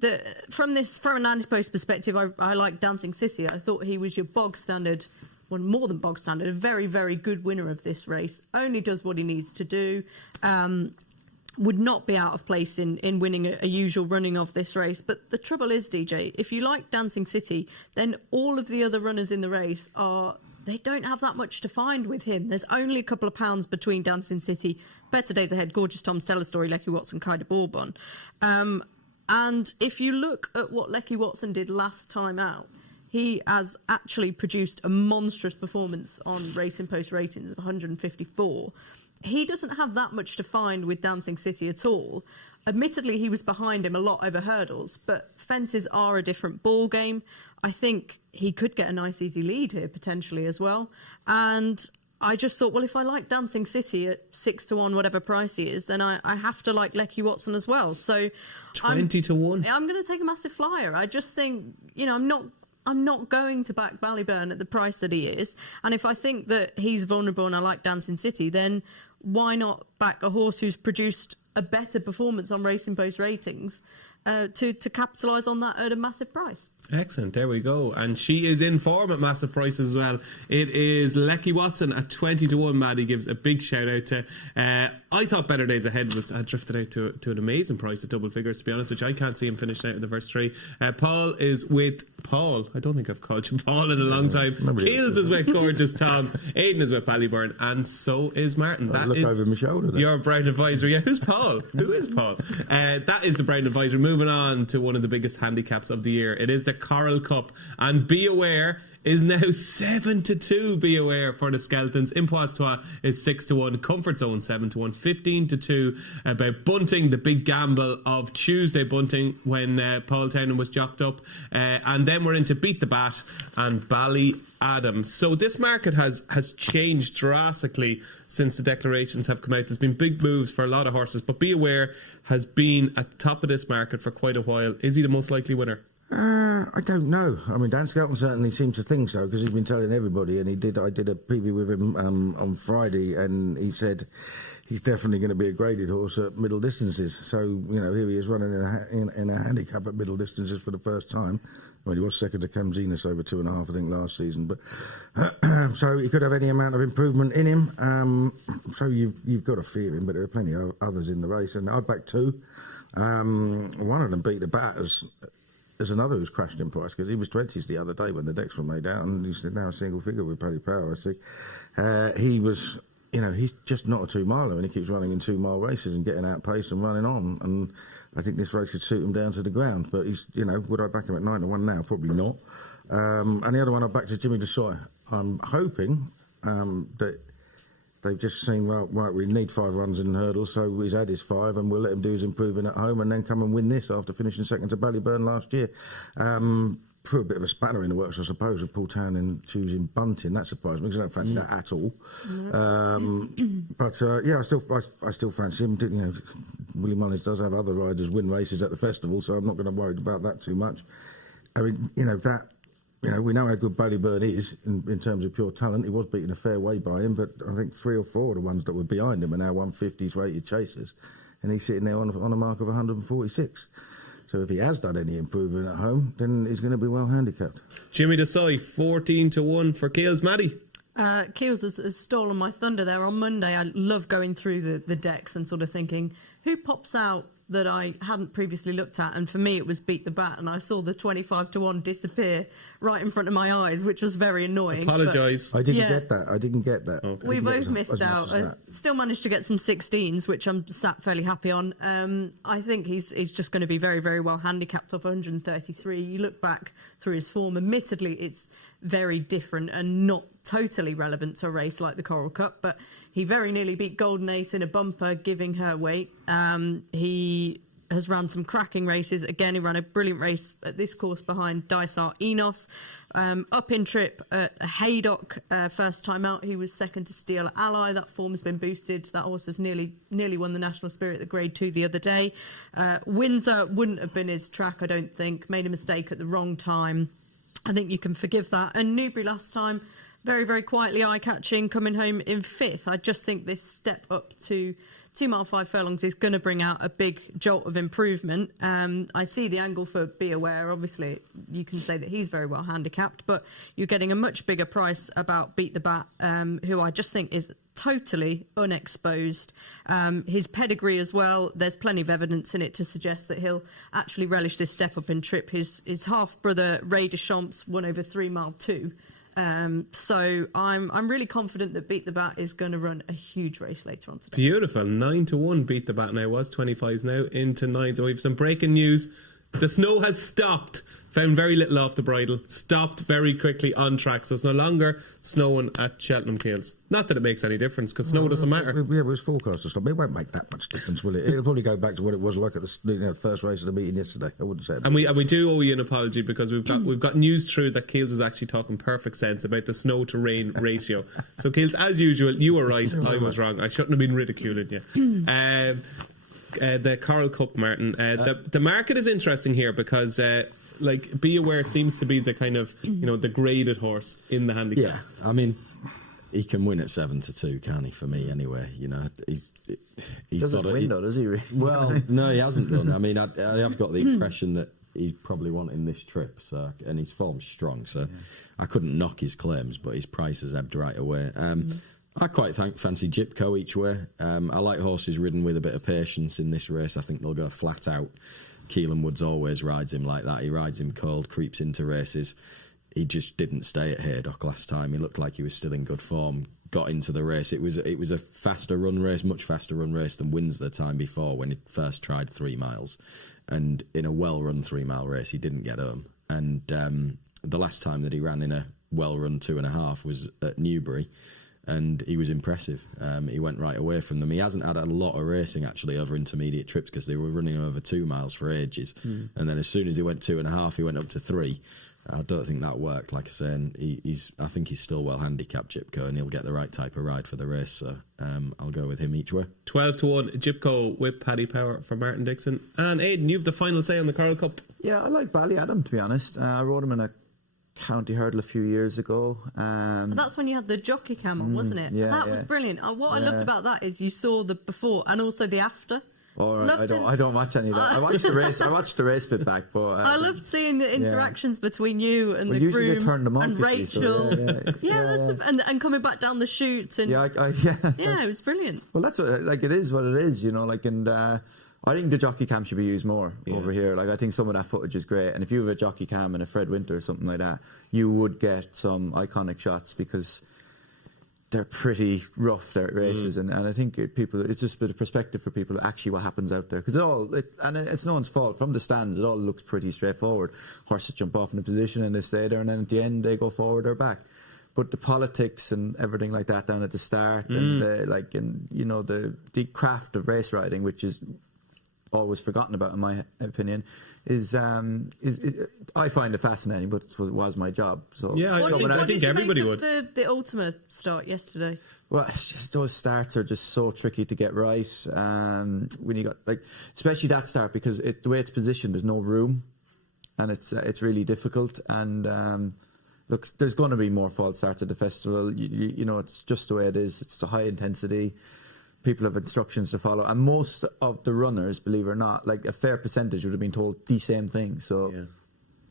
from an anti-post perspective, I like Dancing City. I thought he was your bog standard, well, more than bog standard, a very, very good winner of this race. Only does what he needs to do. Would not be out of place in winning a usual running of this race. But the trouble is, DJ, if you like Dancing City, then all of the other runners in the race they don't have that much to find with him. There's only a couple of pounds between Dancing City, Better Days Ahead, Gorgeous Tom, Stella Story, Lecky Watson, Kaida Bourbon. And if you look at what Lecky Watson did last time out, he has actually produced a monstrous performance on Racing Post ratings of 154. He doesn't have that much to find with Dancing City at all. Admittedly, he was behind him a lot over hurdles, but fences are a different ball game. I think he could get a nice easy lead here potentially as well. And I just thought, well, if I like Dancing City at 6-1, whatever price he is, then I have to like Lecky Watson as well. So 20-1. I'm going to take a massive flyer. I just think, you know, I'm not going to back Ballyburn at the price that he is. And if I think that he's vulnerable and I like Dancing City, then why not back a horse who's produced a better performance on Racing Post ratings to capitalise on that at a massive price? Excellent, there we go. And she is in form at massive prices as well. It is Lecky Watson at 20-1. Maddy gives a big shout out to. I thought Better Days Ahead had drifted out to an amazing price at double figures, to be honest, which I can't see him finishing out of the first three. Paul is with Paul. I don't think I've called you Paul in a long time. Keels is with Gorgeous Tom. Aidan is with Ballyburn, and so is Martin. That look over my shoulder there. Your Brown Advisor. Yeah, who's Paul? Who is Paul? That is the Brown Advisor. Moving on to one of the biggest handicaps of the year. It is the Coral Cup, and be aware is now 7-2. Be aware for the Skeletons. Impostois is 6-1. Comfort Zone 7-1. 15-2 about Bunting, the big gamble of Tuesday Bunting when Paul Townend was jocked up, and then we're into Beat the Bat and Bally Adams. So this market has changed drastically since the declarations have come out. There's been big moves for a lot of horses, but Be Aware has been at the top of this market for quite a while. Is he the most likely winner? I don't know. I mean, Dan Skelton certainly seems to think so, because he's been telling everybody, and I did a preview with him on Friday, and he said he's definitely going to be a graded horse at middle distances. So, you know, here he is running in a handicap at middle distances for the first time. Well, he was second to Camzinus over 2.5, I think, last season. But so he could have any amount of improvement in him. So you've got to fear him, but there are plenty of others in the race, and I backed two. One of them Beat the Bat as another who's crashed in price, because he was 20s the other day when the decks were made out, and he's now a single figure with Paddy Power, I see. He was, you know, he's just not a 2-miler, and he keeps running in 2-mile races and getting outpaced and running on, and I think this race could suit him down to the ground. But he's, you know, would I back him at 9-1 now? Probably not. And the other one I backed is Jimmy DeSoy. I'm hoping that they've just seen, well, right, we need 5 runs in hurdles, so he's had his 5, and we'll let him do his improving at home and then come and win this after finishing second to Ballyburn last year. Threw a bit of a spanner in the works, I suppose, with Paul Townend choosing Bunting. That surprised me, because I don't fancy that at all. But yeah, I still fancy him. You know, Willie Mullins does have other riders win races at the festival, so I'm not going to worry about that too much. I mean, you know, we know how good Ballyburn is in terms of pure talent. He was beaten a fair way by him, but I think 3 or 4 of the ones that were behind him are now 150s rated chasers, and he's sitting there on a mark of 146. So if he has done any improvement at home, then he's going to be well handicapped. Jimmy DeSoy, 14-1 for Keels. Maddy? Keels has stolen my thunder there on Monday. I love going through the decks and sort of thinking, who pops out that I hadn't previously looked at? And for me, it was Beat the Bat, and I saw the 25-1 disappear right in front of my eyes, which was very annoying. Apologise. I didn't get that. I didn't get that. Okay. We both missed out. I still managed to get some 16s, which I'm sat fairly happy on. I think he's just going to be very, very well handicapped off 133. You look back through his form, admittedly, it's very different and not totally relevant to a race like the Coral Cup, but he very nearly beat Golden Ace in a bumper, giving her weight. He has run some cracking races. Again, he ran a brilliant race at this course behind Dysart Enos. Up in trip at Haydock, first time out, he was second to Steel Ally. That form has been boosted. That horse has nearly won the National Spirit at the Grade 2 the other day. Windsor wouldn't have been his track, I don't think. Made a mistake at the wrong time. I think you can forgive that. And Newbury last time, very, very quietly eye-catching, coming home in 5th. I just think this step up to 2 mile 5 furlongs is going to bring out a big jolt of improvement. I see the angle for Be Aware. Obviously, you can say that he's very well handicapped, but you're getting a much bigger price about Beat the Bat, who I just think is totally unexposed. His pedigree as well, there's plenty of evidence in it to suggest that he'll actually relish this step up in trip. His half-brother Ray Deschamps won over 3 mile 2. So I'm really confident that Beat the Bat is going to run a huge race later on today. Beautiful. 9-1 Beat the Bat now. Was 25s now into 9s. So we have some breaking news. The snow has stopped. Found very little off the bridle. Stopped very quickly on track. So it's no longer snowing at Cheltenham Keels. Not that it makes any difference, because snow doesn't matter. Yeah, it was forecast to stop. It won't make that much difference, will it? It'll probably go back to what it was like at the first race of the meeting yesterday. I wouldn't say it. And we do owe you an apology, because we've got news through that Keels was actually talking perfect sense about the snow to rain ratio. So Keels, as usual, you were right. I was wrong. I shouldn't have been ridiculing you. The Coral Cup, Martin. The market is interesting here because, Be Aware seems to be the kind of the graded horse in the handicap. Yeah, I mean, he can win at 7-2, can't he? For me, anyway. He's doesn't got win though, does he? Really? Well, no, he hasn't done. I mean, I have got the impression that he's probably wanting this trip, and his form's strong. So I couldn't knock his claims, but his price has ebbed right away. I quite fancy Jipco each way. I like horses ridden with a bit of patience in this race. I think they'll go flat out. Keelan Woods always rides him like that. He rides him cold, creeps into races. He just didn't stay at Haydock last time. He looked like he was still in good form. Got into the race. It was a faster run race, much faster run race than Windsor the time before when he first tried 3 miles. And in a well-run 3 mile race, he didn't get home. And the last time that he ran in a well-run 2.5 was at Newbury. And he was impressive. He went right away from them. He hasn't had a lot of racing, actually, over intermediate trips because they were running him over 2 miles for ages. And then as soon as he went 2.5, he went up to 3. I don't think that worked, like I say. And I think he's still well handicapped, Jipco, and he'll get the right type of ride for the race. So I'll go with him each way. 12-1 Jipco with Paddy Power for Martin Dixon. And Aidan, you have the final say on the Coral Cup. Yeah, I like Ballyadam, to be honest. I rode him in a county hurdle a few years ago. That's when you had the jockey cam on, wasn't it? Yeah, that was brilliant. What I loved about that is you saw the before and also the after. All right, I don't watch any of that. I watched the race. I watched the race bit back, but I loved seeing the interactions between you and the usually groom they turn them off, and Rachel. And coming back down the chute. And it was brilliant. Well, that's what, it is what it is, and I think the jockey cam should be used more over here. I think some of that footage is great, and if you have a jockey cam and a Fred Winter or something like that, you would get some iconic shots because they're pretty rough dirt races, and I think it's just a bit of perspective for people actually what happens out there, because it's no one's fault. From the stands, it all looks pretty straightforward. Horses jump off in a position and they stay there, and then at the end they go forward or back. But the politics and everything like that down at the start, and the craft of race riding, which is always forgotten about in my opinion, is I find it fascinating, but it was my job. So I think everybody would. The ultimate start yesterday. Well, it's just those starts are just so tricky to get right. When you got especially that start, because the way it's positioned, there's no room, and it's really difficult. And look, there's going to be more false starts at the festival. It's just the way it is. It's a high intensity. People have instructions to follow, and most of the runners, believe it or not, a fair percentage would have been told the same thing. So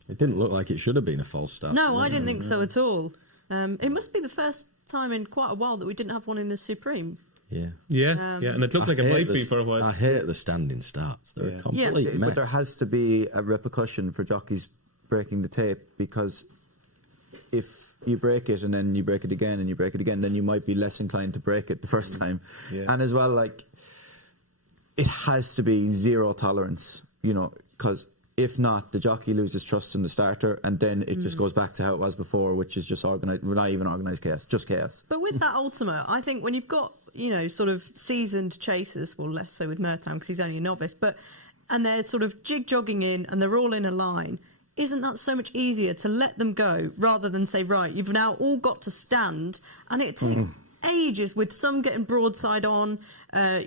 it didn't look like it should have been a false start. No, I didn't think so at all. It must be the first time in quite a while that we didn't have one in the Supreme. Yeah. And it looked like it might be for a while. I hate the standing starts. They're a complete mess. But there has to be a repercussion for jockeys breaking the tape, because if you break it and then you break it again and you break it again, then you might be less inclined to break it the first time. And as well, like, it has to be zero tolerance, you know, because if not, the jockey loses trust in the starter, and then it just goes back to how it was before, which is just organised, not even organised chaos, just chaos. But with that Ultima, I think when you've got, you know, sort of seasoned chasers, well, less so with Murtown because he's only a novice, and they're sort of jig-jogging in and they're all in a line, isn't that so much easier to let them go rather than say, right, you've now all got to stand, and it takes ages with some getting broadside on,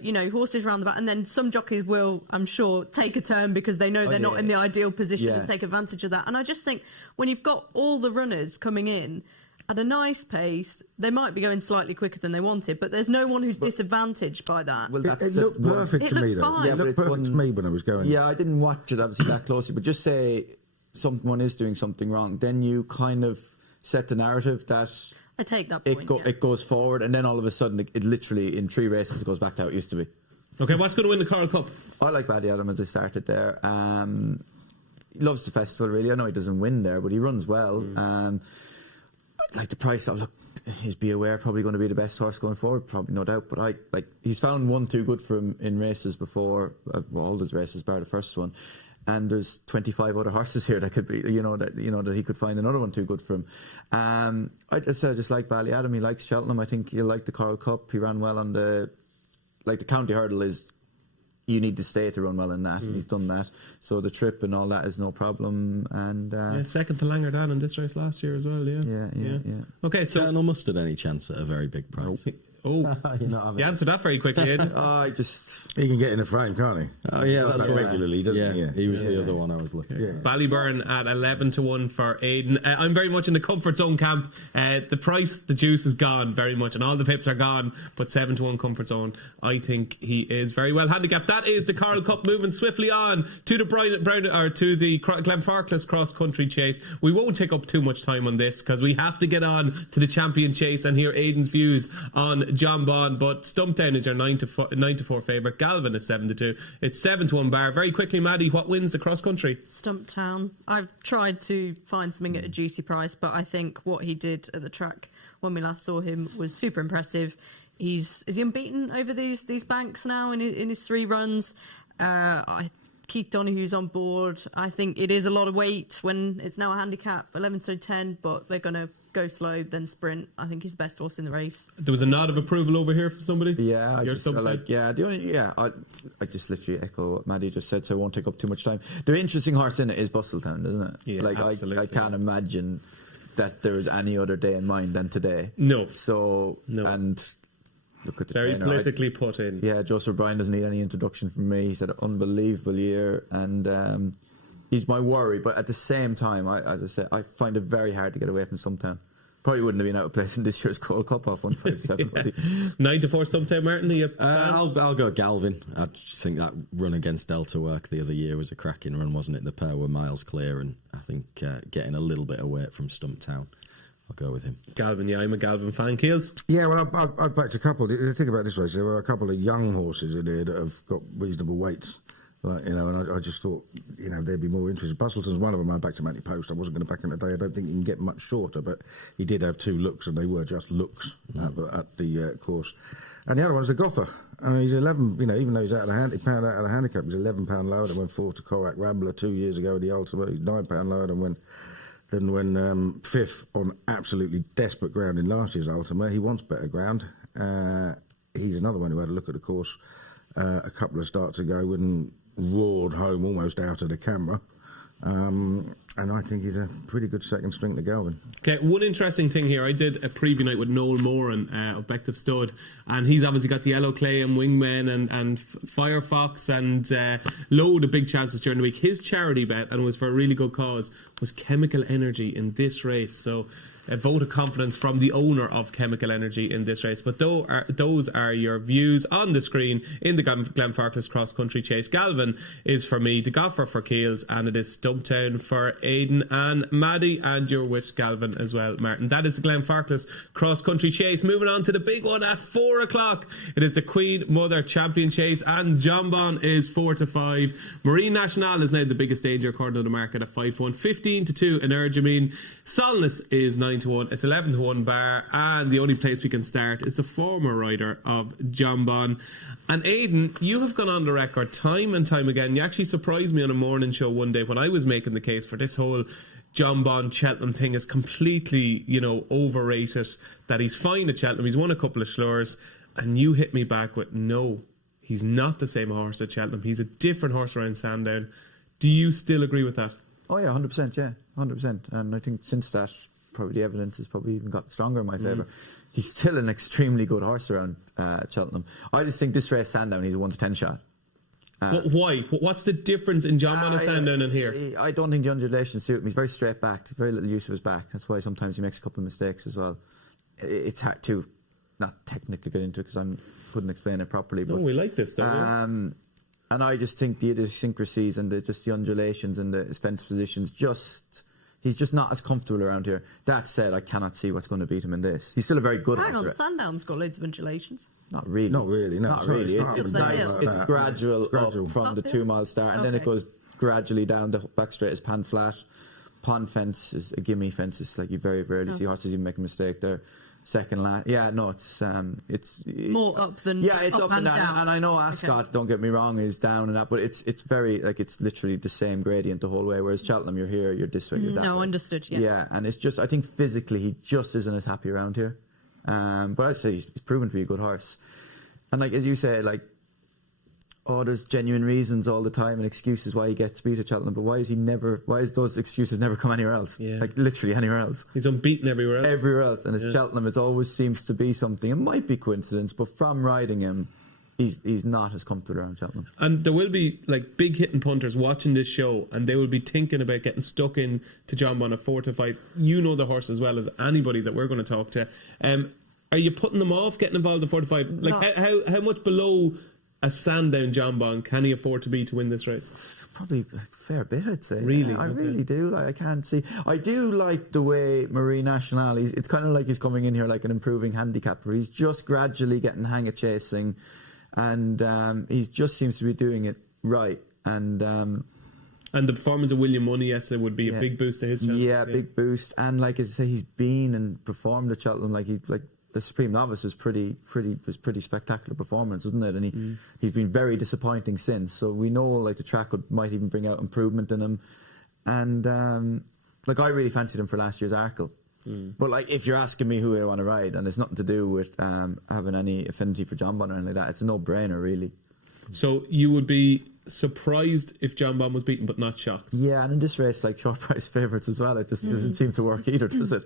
you know, horses around the back, and then some jockeys will, I'm sure, take a turn because they know they're not in the ideal position to take advantage of that. And I just think when you've got all the runners coming in at a nice pace, they might be going slightly quicker than they wanted, but there's no one who's disadvantaged by that. Well, It looked perfect to me, though. Yeah, It looked perfect to me when I was going. Yeah, I didn't watch it obviously that closely, but just say someone is doing something wrong, then you kind of set the narrative that I take that point. it goes forward, and then all of a sudden it literally in 3 races it goes back to how it used to be. Okay, what's going to win the Coral Cup? I like Paddy Adam as I started there. He loves the festival, really. I know he doesn't win there, but he runs well. I'd like the price. Look, he's Be Aware probably going to be the best horse going forward, probably, no doubt. But he's found one too good for him in races before, all those races bar the first one. And there's 25 other horses here that could be, that he could find another one too good for him. I just like Bally Adam. He likes Cheltenham. I think he'll like the Coral Cup. He ran well on the county hurdle is, you need to stay to run well in that, and he's done that. So the trip and all that is no problem. And second to Langer Dan in this race last year as well. Yeah. Okay, so Colonel Mustard, any chance at a very big price? you answered that very quickly, Aidan. He can get in the frame, can't he? Oh yeah, that's Not right. regularly, doesn't he? Yeah. He was the other one I was looking at. Yeah. Ballyburn at 11-1 for Aidan. I'm very much in the comfort zone camp. The price, the juice is gone very much, and all the pips are gone. But 7-1 comfort zone. I think he is very well handicapped. That is the Coral Cup, moving swiftly on to the to the Glenfarclas cross country chase. We won't take up too much time on this because we have to get on to the champion chase and hear Aidan's views on John Bond. But Stumptown is your 9-4 favourite. Galvin is 7-2. It's 7-1 bar. Very quickly, Maddy, what wins the cross country? Stumptown. I've tried to find something at a juicy price, but I think what he did at the track when we last saw him was super impressive. Is he unbeaten over these banks now in his 3 runs? Keith Donohue's on board. I think it is a lot of weight when it's now a handicap 11-10, but they're going to go slow, then sprint. I think he's the best horse in the race. There was a nod of approval over here for somebody. Yeah, I just literally echo what Maddy just said, so I won't take up too much time. The interesting horse in it is Bustletown, isn't it? Yeah, absolutely. I can't imagine that there was any other day in mind than today. No. And look at the very trainer. politically put in. Yeah, Joseph Bryan doesn't need any introduction from me. He's had an unbelievable year, and he's my worry. But at the same time, as I said, I find it very hard to get away from Stumptown. Probably wouldn't have been out of place in this year's Coral Cup off 157. 9-4 Stumptown, Martin. I'll go Galvin. I just think that run against Delta Work the other year was a cracking run, wasn't it? The pair were miles clear, and I think getting a little bit of weight from Stumptown. I'll go with him. Galvin, yeah, I'm a Galvin fan. Keels? Yeah, well, I've backed a couple. Think about it this way: there were a couple of young horses in there that have got reasonable weights, and I just thought, they'd be more interested. Bustleton's one of them. I backed him at the post. I wasn't going to back him today. I don't think he can get much shorter, but he did have 2 looks, and they were just looks at the course. And the other one's the Goffer. And he's 11. Even though he's out of the handicap, he's £11 lower than when 4 to Korak Rambler 2 years ago at the Ultimate. He's £9 lower than when 5th on absolutely desperate ground in last year's Ultima. He wants better ground. He's another one who had a look at the course a couple of starts ago and roared home almost out of the camera. And I think he's a pretty good second string to Galvin. Okay, one interesting thing here. I did a preview night with Noel Moran of Bective Stud, and he's obviously got the Yellow Clay and Wingmen and Firefox and load of big chances during the week. His charity bet, and it was for a really good cause, was Chemical Energy in this race. So a vote of confidence from the owner of Chemical Energy in this race. But those are your views on the screen in the Glenfarclas Cross Country Chase. Galvin is for me, De Goffer for Keels, and it is Stumptown for Aidan and Maddy, and you're with Galvin as well, Martin. That is the Glenfarclas Cross Country Chase. Moving on to the big one at 4 o'clock. It is the Queen Mother Champion Chase, and Jonbon is 4-5. Marine Nationale is now the biggest danger according to the market at 5-1. 15-2 Energumene. Solness is 9-1. It's 11-1 Bar, and the only place we can start is the former rider of Jonbon. And Aidan, you have gone on the record time and time again. You actually surprised me on a morning show one day when I was making the case for this whole Jonbon Cheltenham thing is completely, overrated, that he's fine at Cheltenham. He's won a couple of slurs, and you hit me back with, no, he's not the same horse at Cheltenham. He's a different horse around Sandown. Do you still agree with that? Oh yeah, 100%, yeah, 100%. And I think since that, probably the evidence has probably even got stronger in my favour. He's still an extremely good horse around Cheltenham. I just think this race Sandown, he's a 1-10 shot. But why? What's the difference in Jonbon and Sandown and here? I don't think the undulations suit him. He's very straight backed, very little use of his back. That's why sometimes he makes a couple of mistakes as well. It's hard to not technically get into it because I couldn't explain it properly. But we like this, don't we? And I just think the idiosyncrasies and the undulations and his fence positions, he's just not as comfortable around here. That said, I cannot see what's going to beat him in this. He's still a very good horse. Hang on, Sandown's got loads of undulations. Not really. Not really. No, Not really. It's nice. It's gradual up from the 2 mile start, and then it goes gradually down. The back straight is pan flat. Pond fence is a gimme fence. It's like you very rarely see horses even make a mistake there. Second last, it's more up than it's up and down. down. And I know Ascot, don't get me wrong, is down and up, but it's very it's literally the same gradient the whole way. Whereas Cheltenham, you're here, you're this way, you're that way. Understood. Yeah, and it's just I think physically he just isn't as happy around here. But I'd say he's proven to be a good horse. And as you say, there's genuine reasons all the time and excuses why he gets beat at Cheltenham, but why is those excuses never come anywhere else? Yeah. Literally anywhere else. He's unbeaten everywhere else. Everywhere else. And it's Cheltenham, it always seems to be something. It might be coincidence, but from riding him, he's not as comfortable around Cheltenham. And there will be big hitting punters watching this show, and they will be thinking about getting stuck in to Jonbon at 4-5. You know the horse as well as anybody that we're going to talk to. Are you putting them off getting involved in 4-5? How much below a Sandown Jonbon can he afford to be to win this race? Probably a fair bit, I'd say. Really? I really do. I can't see. I do like the way Marine Nationale, it's kind of like he's coming in here like an improving handicapper. He's just gradually getting the hang of chasing, and he just seems to be doing it right. And the performance of William Money yesterday would be a big boost to his chances. Yeah, big boost. And as I say, he's been and performed at Cheltenham the Supreme Novice was pretty spectacular performance, wasn't it? And he's been very disappointing since. So we know the track might even bring out improvement in him. And I really fancied him for last year's Arkle. But if you're asking me who I want to ride, and it's nothing to do with having any affinity for Jonbon or anything like that, it's a no-brainer really. So you would be surprised if Jonbon was beaten, but not shocked. Yeah, and in this race, short price favourites as well, it just doesn't seem to work either, does it?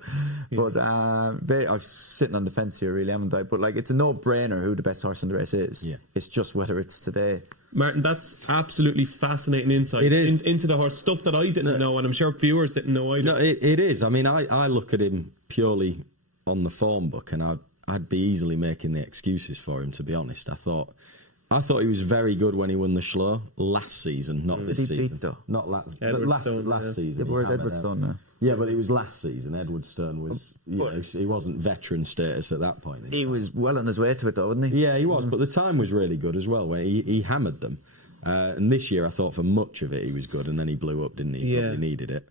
But I'm sitting on the fence here, really, haven't I? But it's a no-brainer who the best horse in the race is. Yeah. It's just whether it's today. Martin, that's absolutely fascinating insight into the horse, stuff that I didn't know, and I'm sure viewers didn't know either. No, it is. I mean, I look at him purely on the form book, and I'd be easily making the excuses for him, to be honest. I thought he was very good when he won the Schlo last season, not this season. Beat, though? Not last, last season. Yeah, where's Edwardstone now? Yeah, but it was last season. Edwardstone was, he wasn't veteran status at that point. He was well on his way to it, though, wasn't he? Yeah, he was, but the time was really good as well. Where he hammered them. And this year, I thought for much of it he was good, and then he blew up, didn't he? He probably needed it.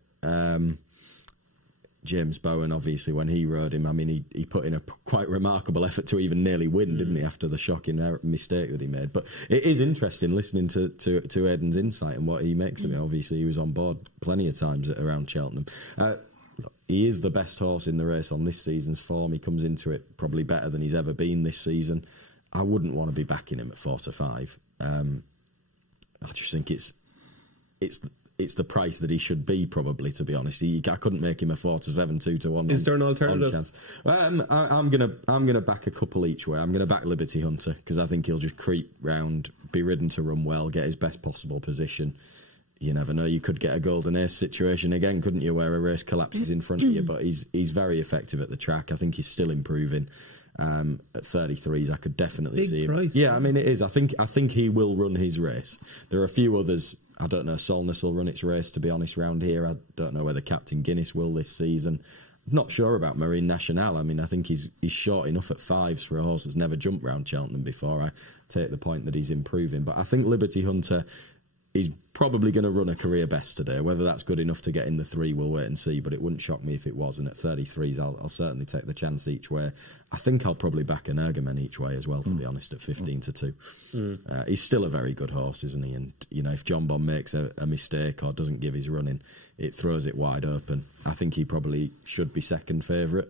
James Bowen, obviously, when he rode him, I mean, he put in a quite remarkable effort to even nearly win, didn't he, after the shocking mistake that he made. But it is interesting listening to Aidan's insight and what he makes of it. Obviously, he was on board plenty of times around Cheltenham. He is the best horse in the race on this season's form. He comes into it probably better than he's ever been this season. I wouldn't want to be backing him at 4-5. I just think it's the price that he should be, probably, to be honest. I couldn't make him a 4-7, 2-1. Is there an alternative? I'm gonna back a couple each way. I'm gonna back Liberty Hunter because I think he'll just creep round, be ridden to run well, get his best possible position. you never know. You could get a golden ace situation again, couldn't you, where a race collapses in front of you? But he's very effective at the track. I think he's still improving. At 33s, I could definitely see him. Price, yeah, I mean, it is. I think he will run his race. There are a few others. I don't know. Solness will run its race, to be honest, round here. I don't know whether Captain Guinness will this season. Not sure about Marine Nationale. I mean, I think he's short enough at 5s for a horse that's never jumped round Cheltenham before. I take the point that he's improving, but I think Liberty Hunter is probably going to run a career best today. Whether that's good enough to get in the 3, we'll wait and see, but it wouldn't shock me if it was. And at 33s, I'll certainly take the chance each way. I think I'll probably back an Ergomen each way as well, to be honest, at 15-2. He's still a very good horse, isn't he? And, you know, if John Bond makes a mistake or doesn't give his running, it throws it wide open. I think he probably should be second favourite,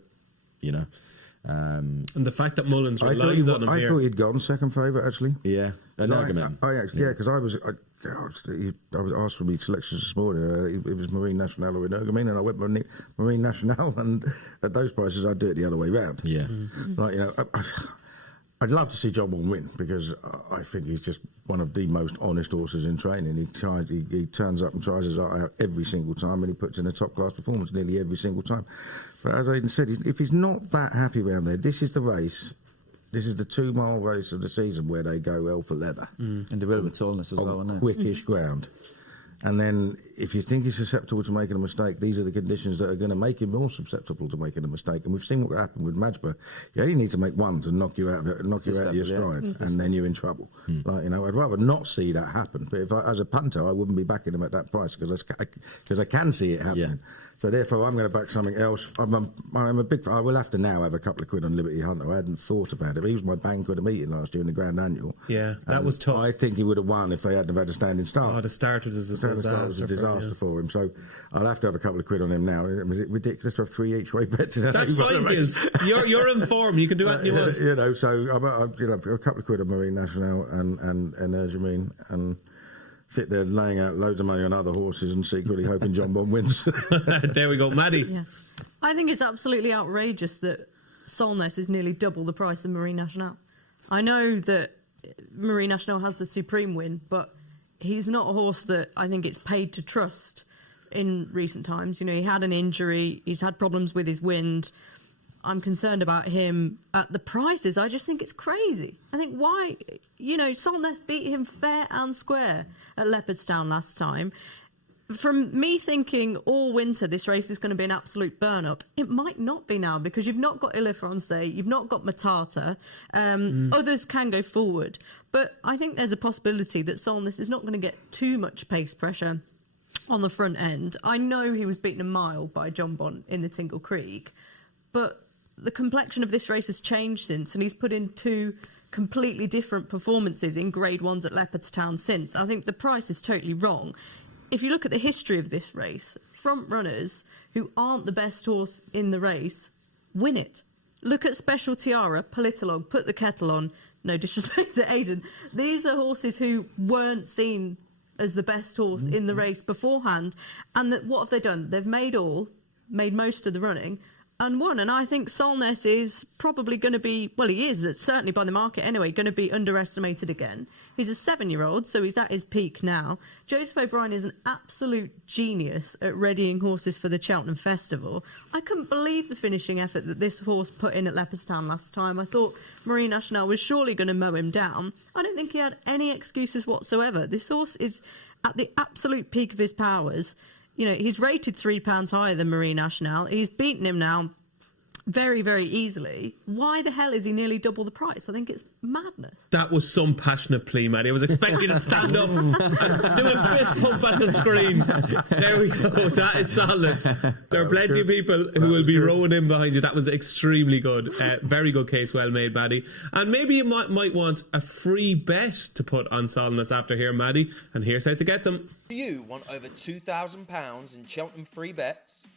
you know. And the fact that Mullins relies on him I here. thought he'd gone second favourite, actually. Yeah, an Ergomen. Because I was asked for me selections this morning. It was Marine Nationale or Ergomen, and I went Marine Nationale, and at those prices, I'd do it the other way round. Yeah. Like, you know, I'd love to see John Bond win, because I think he's just one of the most honest horses in training. He turns up and tries his eye out every single time, and he puts in a top-class performance nearly every single time. But as Aidan said, if he's not that happy around there, this is the race. This is the 2-mile race of the season where they go hell for leather. And the bit with Solness as well, isn't it? Quickish ground. And then if you think he's susceptible to making a mistake, these are the conditions that are going to make him more susceptible to making a mistake. And we've seen what happened with Madgeburg. You only need to make one to knock you out of your stride, and then you're in trouble. Like, you know, I'd rather not see that happen. But if as a punter, I wouldn't be backing him at that price, because I can see it happening. Yeah. So therefore, I'm going to back something else. I'm a big. I will have to now have a couple of quid on Liberty Hunter. I hadn't thought about it. He was my banker at a meeting last year in the Grand Annual. Yeah, that was tough. I think he would have won if they hadn't have had a standing start. Oh, the start was a disaster. For him. So I'll have to have a couple of quid on him now. Is it ridiculous to have 3 each way bets? That's fine, Giz. You're in form. You can do what you want. You know, so a couple of quid on Marine Nationale and Ergomen, and sit there laying out loads of money on other horses and secretly hoping John Bond wins. There we go, Maddy. Yeah. I think it's absolutely outrageous that Solness is nearly double the price of Marine Nationale. I know that Marine Nationale has the supreme win, but he's not a horse that I think it's paid to trust in recent times. You know, he had an injury, he's had problems with his wind. I'm concerned about him at the prices. I just think it's crazy. I think why, you know, Solness beat him fair and square at Leopardstown last time. From me thinking all winter this race is going to be an absolute burn-up, it might not be now, because you've not got Ile Francais, you've not got Matata. Others can go forward. But I think there's a possibility that Solness is not going to get too much pace pressure on the front end. I know he was beaten a mile by John Bond in the Tingle Creek, but the complexion of this race has changed since, and he's put in 2 completely different performances in Grade 1s at Leopardstown since. I think the price is totally wrong. If you look at the history of this race, front runners who aren't the best horse in the race win it. Look at Special Tiara, Politolog, Put the Kettle On. No disrespect to Aidan. These are horses who weren't seen as the best horse in the race beforehand. And what have they done? They've made most of the running and won. And I think Solness is probably going to be, well, he is, certainly by the market anyway, going to be underestimated again. He's a 7-year-old, so he's at his peak now. Joseph O'Brien is an absolute genius at readying horses for the Cheltenham Festival. I couldn't believe the finishing effort that this horse put in at Leopardstown last time. I thought Marine Nationale was surely going to mow him down. I don't think he had any excuses whatsoever. This horse is at the absolute peak of his powers. You know, he's rated £3 higher than Marine Nationale. He's beaten him now very, very easily. Why the hell is he nearly double the price? I think it's madness. That was some passionate plea, Maddy. I was expecting to stand up and do a fist pump at the screen. There we go. That is solid. There are plenty of people who will be rowing in behind you. That was extremely good. Very good case, well made, Maddy. And maybe you might want a free bet to put on Solness after here, Maddy. And here's how to get them. Do you want over £2,000 in Cheltenham free bets?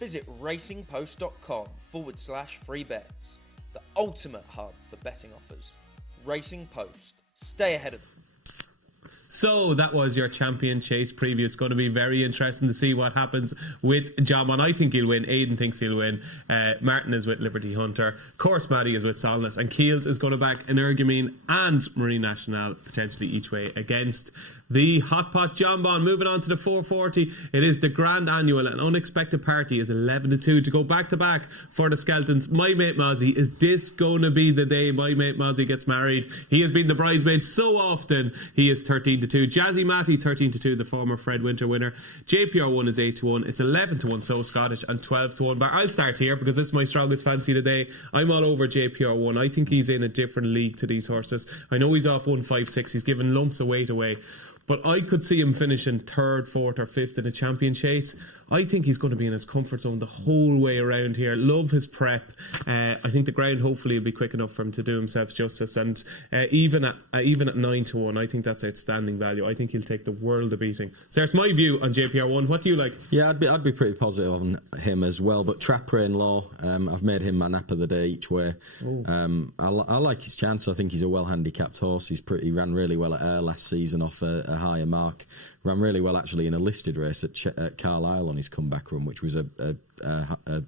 Visit racingpost.com/free bets, the ultimate hub for betting offers. Racing Post. Stay ahead of them. So that was your champion chase preview. It's going to be very interesting to see what happens with John Bon. I think he'll win. Aidan thinks he'll win. Martin is with Liberty Hunter. Of course, Maddy is with Solness. And Keels is going to back Energumene and Marine Nationale, potentially each way, against the Hot Pot John Bon. Moving on to the 440. It is the Grand Annual. An unexpected party is 11-2 to go back-to-back for the Skeletons. My mate Mozzie, is this going to be the day my mate Mozzie gets married? He has been the bridesmaid so often. He is 13-2. Jazzy Matty 13-2, the former Fred Winter winner. JPR1 is 8-1. It's 11-1 So Scottish and 12-1. But I'll start here because this is my strongest fancy today. I'm all over JPR1. I think he's in a different league to these horses. I know he's off 156. He's given lumps of weight away. But I could see him finishing 3rd, 4th or 5th in a champion chase. I think he's going to be in his comfort zone the whole way around here. Love his prep. I think the ground hopefully will be quick enough for him to do himself justice. And even at 9-1, I think that's outstanding value. I think he'll take the world of beating. So there's my view on JPR1. What do you like? Yeah, I'd be pretty positive on him as well. But Trap Rain Law, I've made him my nap of the day each way. I like his chance. I think he's a well handicapped horse. He ran really well at Ayr last season off a higher mark. Ran really well actually in a listed race at Carlisle on his comeback run, which was a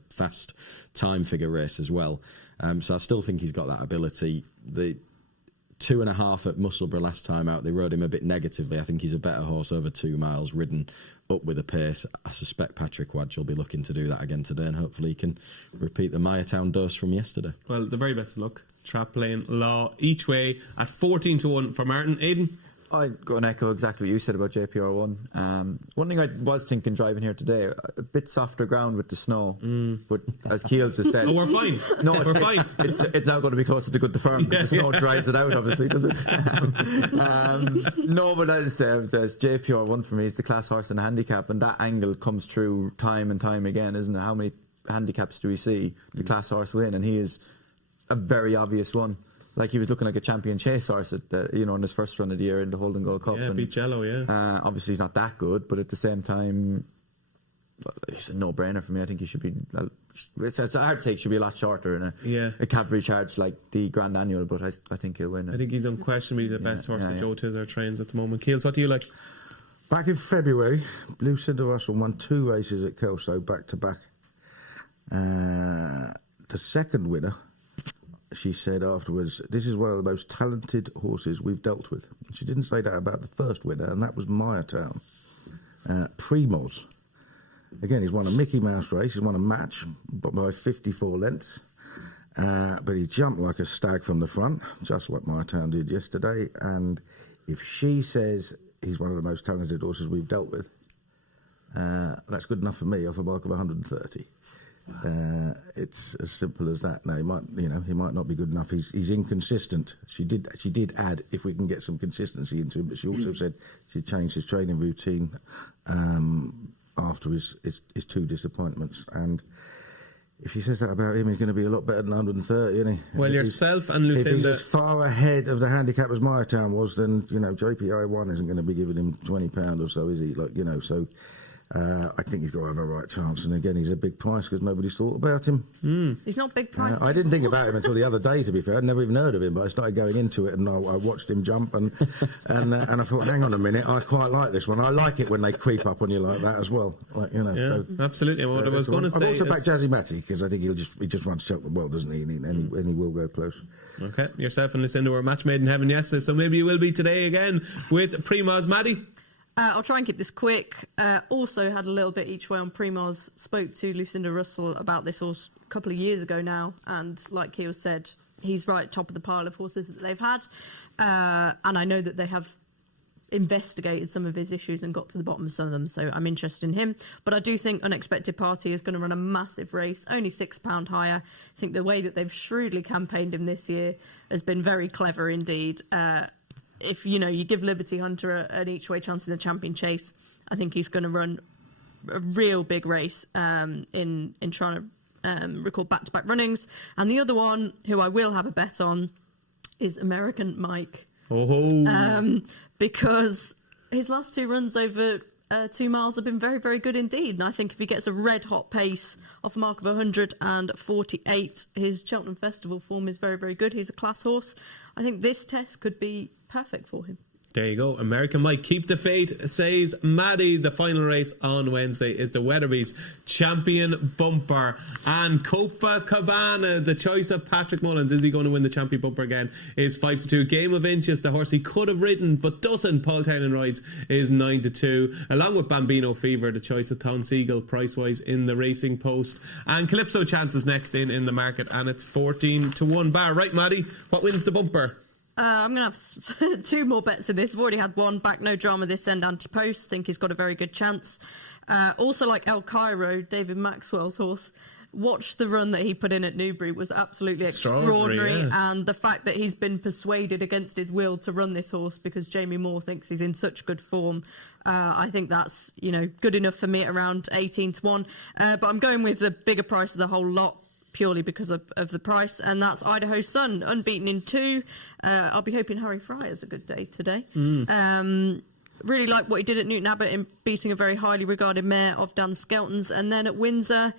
fast time figure race as well. So I still think he's got that ability. The 2.5 at Musselburgh last time out, they rode him a bit negatively. I think he's a better horse over 2 miles, ridden up with a pace. I suspect Patrick Wadge will be looking to do that again today, and hopefully he can repeat the Mayertown dose from yesterday. Well, the very best of luck. Trap Lane Law each way at 14-1 for Martin. Aidan? I'd go and echo exactly what you said about JPR1. One thing I was thinking driving here today, a bit softer ground with the snow, but as Keels has said... Oh, we're fine. No, we're fine. It's now going to be closer to good to firm because the snow dries it out, obviously, does it? No, but as JPR1 for me is the class horse in the handicap, and that angle comes through time and time again, isn't it? How many handicaps do we see the class horse win? And he is a very obvious one. Like he was looking like a champion chase horse at in his first run of the year in the Holden Gold Cup. Yeah, beat Jello, yeah. Obviously he's not that good, but at the same time, it's a no-brainer for me. I think he should be. It's a hard take. Should be a lot shorter in a cavalry charge like the Grand Annual, but I think he'll win. I think he's unquestionably the best horse that Joe Tizzer trains at the moment. Keels, what do you like? Back in February, Lucinda Russell won 2 races at Kelso back to back. The second winner, she said afterwards, this is one of the most talented horses we've dealt with. She didn't say that about the first winner, and that was Mayertown. Primoz. Again, he's won a Mickey Mouse race, he's won a match by 54 lengths. But he jumped like a stag from the front, just like Mayertown did yesterday. And if she says he's one of the most talented horses we've dealt with, that's good enough for me off a mark of 130. It's as simple as that. Now he might not be good enough. He's inconsistent. She did add if we can get some consistency into him, but she also said she changed his training routine after his 2 disappointments. And if she says that about him, he's going to be a lot better than 130, isn't he? Well, yourself and Lucinda. If he's as far ahead of the handicap as Mayertown was, then JPI1 isn't going to be giving him £20 or so, is he? So. I think he's got to have a right chance, and again he's a big price because nobody's thought about him. He's not big price. I didn't think about him until the other day, to be fair. I'd never even heard of him, but I started going into it and I watched him jump and I thought, hang on a minute, I quite like this one. I like it when they creep up on you like that as well. Absolutely. What I was going to say, I've also backed Jazzy Matty because I think he just runs Cheltenham well, doesn't he? And he will go close. Okay, yourself and Lucinda were match made in heaven yesterday, so maybe you will be today again with Primoz. Maddy? I'll try and keep this quick. Also had a little bit each way on Primoz. Spoke to Lucinda Russell about this horse a couple of years ago now, and like Keel said, he's right top of the pile of horses that they've had. And I know that they have investigated some of his issues and got to the bottom of some of them, so I'm interested in him. But I do think Unexpected Party is going to run a massive race, only £6 higher. I think the way that they've shrewdly campaigned him this year has been very clever indeed. If you give Liberty Hunter an each way chance in the champion chase, I think he's going to run a real big race in trying to record back-to-back runnings. And the other one, who I will have a bet on, is American Mike. Because his last 2 runs over 2 miles have been very, very good indeed. And I think if he gets a red-hot pace off a mark of 148, his Cheltenham Festival form is very, very good. He's a class horse. I think this test could be perfect for him. There you go. American Mike, keep the faith, says Maddy. The final race on Wednesday is the Weatherby's Champion Bumper. And Copacabana, the choice of Patrick Mullins, is he going to win the Champion Bumper again, is 5-2. Game of Inches, the horse he could have ridden but doesn't, Paul Townend rides, is 9-2. Along with Bambino Fever, the choice of Tom Siegel, price-wise, in the Racing Post. And Calypso Chance is next in the market, and it's 14-1 bar. Right, Maddy, what wins the bumper? I'm going to have 2 more bets in this. I've already had one. Back No Drama this end, anti-post. Think he's got a very good chance. Also, like El Cairo, David Maxwell's horse. Watch the run that he put in at Newbury was absolutely extraordinary. Yeah. And the fact that he's been persuaded against his will to run this horse because Jamie Moore thinks he's in such good form. I think that's, good enough for me at around 18-1. But I'm going with the bigger price of the whole lot, purely because of the price, and that's Idaho Sun, unbeaten in 2. I'll be hoping Harry Fry has a good day today. Really like what he did at Newton Abbott in beating a very highly regarded mare of Dan Skelton's, and then at Windsor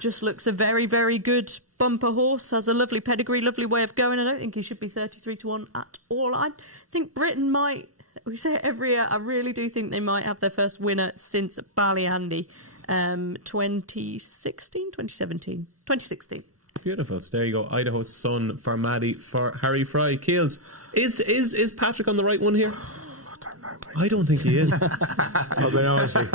just looks a very, very good bumper horse, has a lovely pedigree, lovely way of going. I don't think he should be 33-1 at all. I think Britain might, we say it every year, I really do think they might have their first winner since Ballyandy. 2016. Beautiful. So there you go. Idaho Sun for Maddy, for Harry Fry. Keels, is Patrick on the right one here? I don't think he is. I mean, honestly,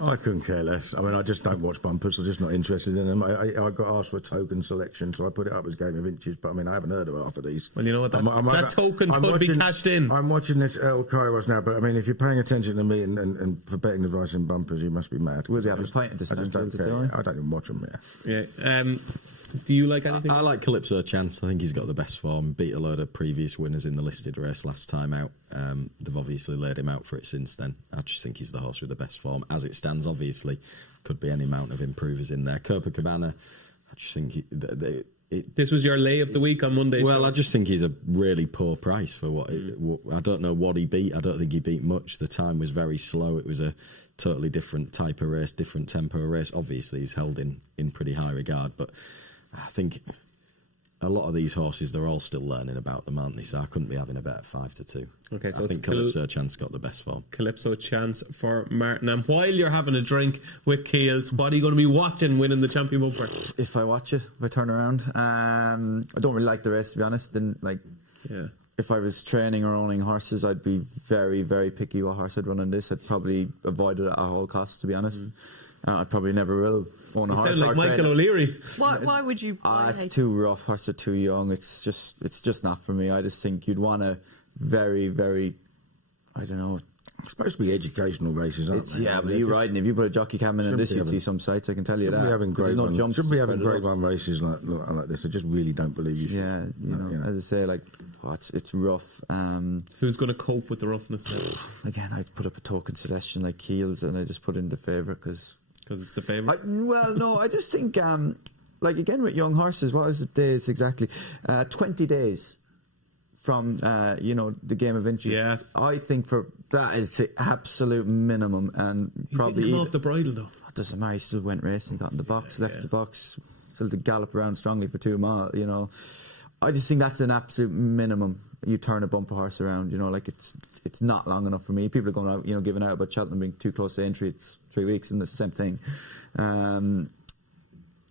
I couldn't care less. I mean, I just don't watch bumpers. I'm just not interested in them. I got asked for a token selection, so I put it up as Game of Inches, but I mean, I haven't heard of half of these. Well, you know what? That token could be cashed in. I'm watching this El Kairos now, but I mean, if you're paying attention to me and for betting advice in bumpers, you must be mad. We'll be having a pint at this I just don't care. I don't even watch them, Yeah. Do you like anything? I like Calypso Chance. I think he's got the best form. Beat a load of previous winners in the listed race last time out. They've obviously laid him out for it since then. I just think he's the horse with the best form. As it stands, obviously, could be any amount of improvers in there. Copacabana, I just think this was your lay of the week on Monday. Well, I just think he's a really poor price for what. I don't know what he beat. I don't think he beat much. The time was very slow. It was a totally different type of race, different tempo of race. Obviously, he's held in pretty high regard, but I think a lot of these horses, they're all still learning about them, aren't they? So I couldn't be having a bet at 5-2. Okay, so I think Calypso Chance got the best form. Calypso Chance for Martin. And while you're having a drink with Keels, what are you going to be watching winning the Champion Bumper? If I watch it, if I turn around, I don't really like the race, to be honest. Yeah. If I was training or owning horses, I'd be very, very picky what horse I'd run on this. I'd probably avoid it at all costs, to be honest. I probably never will own a horse. Sound like Michael O'Leary. Why would you? It's too rough. Horses are too young. It's just not for me. I just think you'd want a very, very, I don't know. It's supposed to be educational races, aren't they? Yeah, but you're riding. If you put a jockey cam in this, you'd see some sights. I can tell you that. Shouldn't be having grade 1 races like this. I just really don't believe you should. Yeah, as I say, it's rough. Who's going to cope with the roughness now? Again, I'd put up a token suggestion like Keels, and I just put in the favourite because it's the favourite. Well, no, I just think again with young horses, what is the days exactly? 20 days from the Game of Inches. Yeah, I think for that is the absolute minimum, and probably off the bridle though. It doesn't matter. He still went racing, got in the box, left the box, still to gallop around strongly for 2 miles. I just think that's an absolute minimum. You turn a bumper horse around, it's not long enough for me. People are going out, giving out about Cheltenham being too close to entry. It's 3 weeks, and it's the same thing.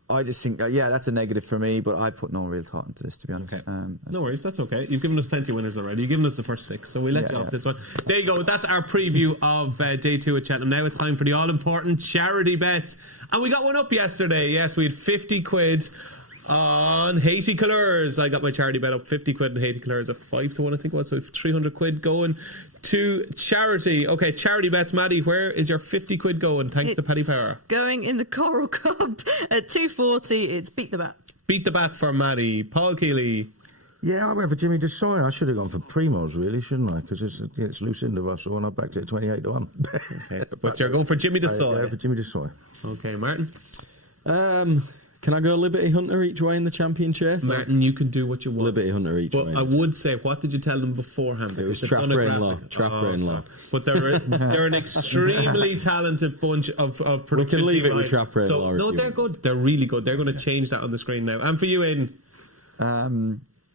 I just think, that's a negative for me, but I put no real thought into this, to be honest. Okay. No worries, that's okay. You've given us plenty of winners already. You've given us the first 6, so we'll let you off this one. There you go. That's our preview of day 2 at Cheltenham. Now it's time for the all-important charity bets. And we got one up yesterday. Yes, we had 50 quid on Haiti Colours. I got my charity bet up, 50 quid on Haiti Colours at 5-1, I think it was. So 300 quid going to charity. Okay, charity bets. Maddy, where is your 50 quid going? Thanks to Paddy Power. Going in the Coral Cup at 240. It's Beat the Bat. Beat the Bat for Maddy. Paul Kealy. Yeah, I went for Jimmy Desoy. I should have gone for Primos, really, shouldn't I? Because it's Lucinda Russell, and I backed it at 28-1. Okay, but you're going for Jimmy Desoy. Yeah, for Jimmy Desoy. Okay, Martin. Can I go Liberty Hunter each way in the champion chase? Martin, you can do what you want. Liberty Hunter each way. But I would say, what did you tell them beforehand? It was Trap Rainlaw. Trap Rainlaw. But they're an extremely talented bunch of production. We can leave it with Trap Rainlaw. So, no, they're good. They're really good. They're going to change that on the screen now. And for you, Aidan? I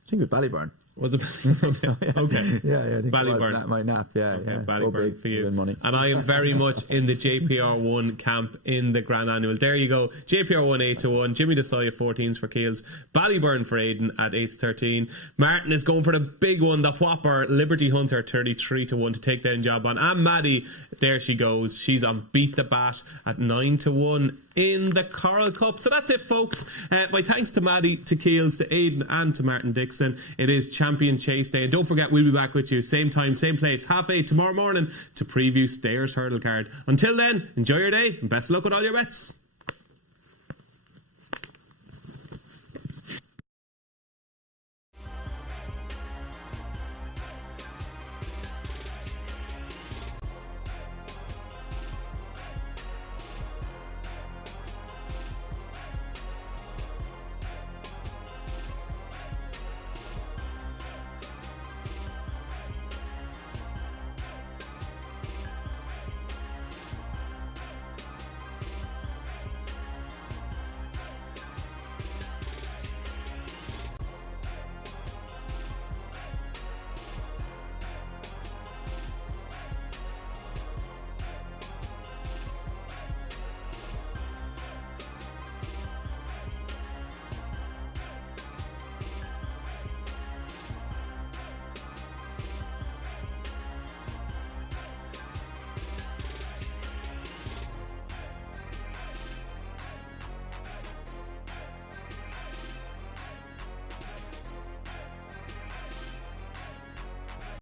think with Ballyburn. Was it? Okay. Yeah, I think Ballyburn. that my nap. Yeah, Okay, yeah. Ballyburn Go big, for you. win money. And I am very much in the JPR1 camp in the Grand Annual. There you go. JPR1 8-1. Jimmy Desaya 14s for Keels. Ballyburn for Aidan at 8-13. Martin is going for the big one, the whopper. Liberty Hunter 33-1 to take down Job on. And Maddy, there she goes. She's on Beat the Bat at 9-1 in the Coral Cup. So that's it, folks. My thanks to Maddy, to Keels, to Aidan and to Martin Dixon. It is Champion Chase Day, and don't forget, we'll be back with you same time, same place, 8:30 tomorrow morning to preview Stayers Hurdle Card. Until then, enjoy your day and best of luck with all your bets.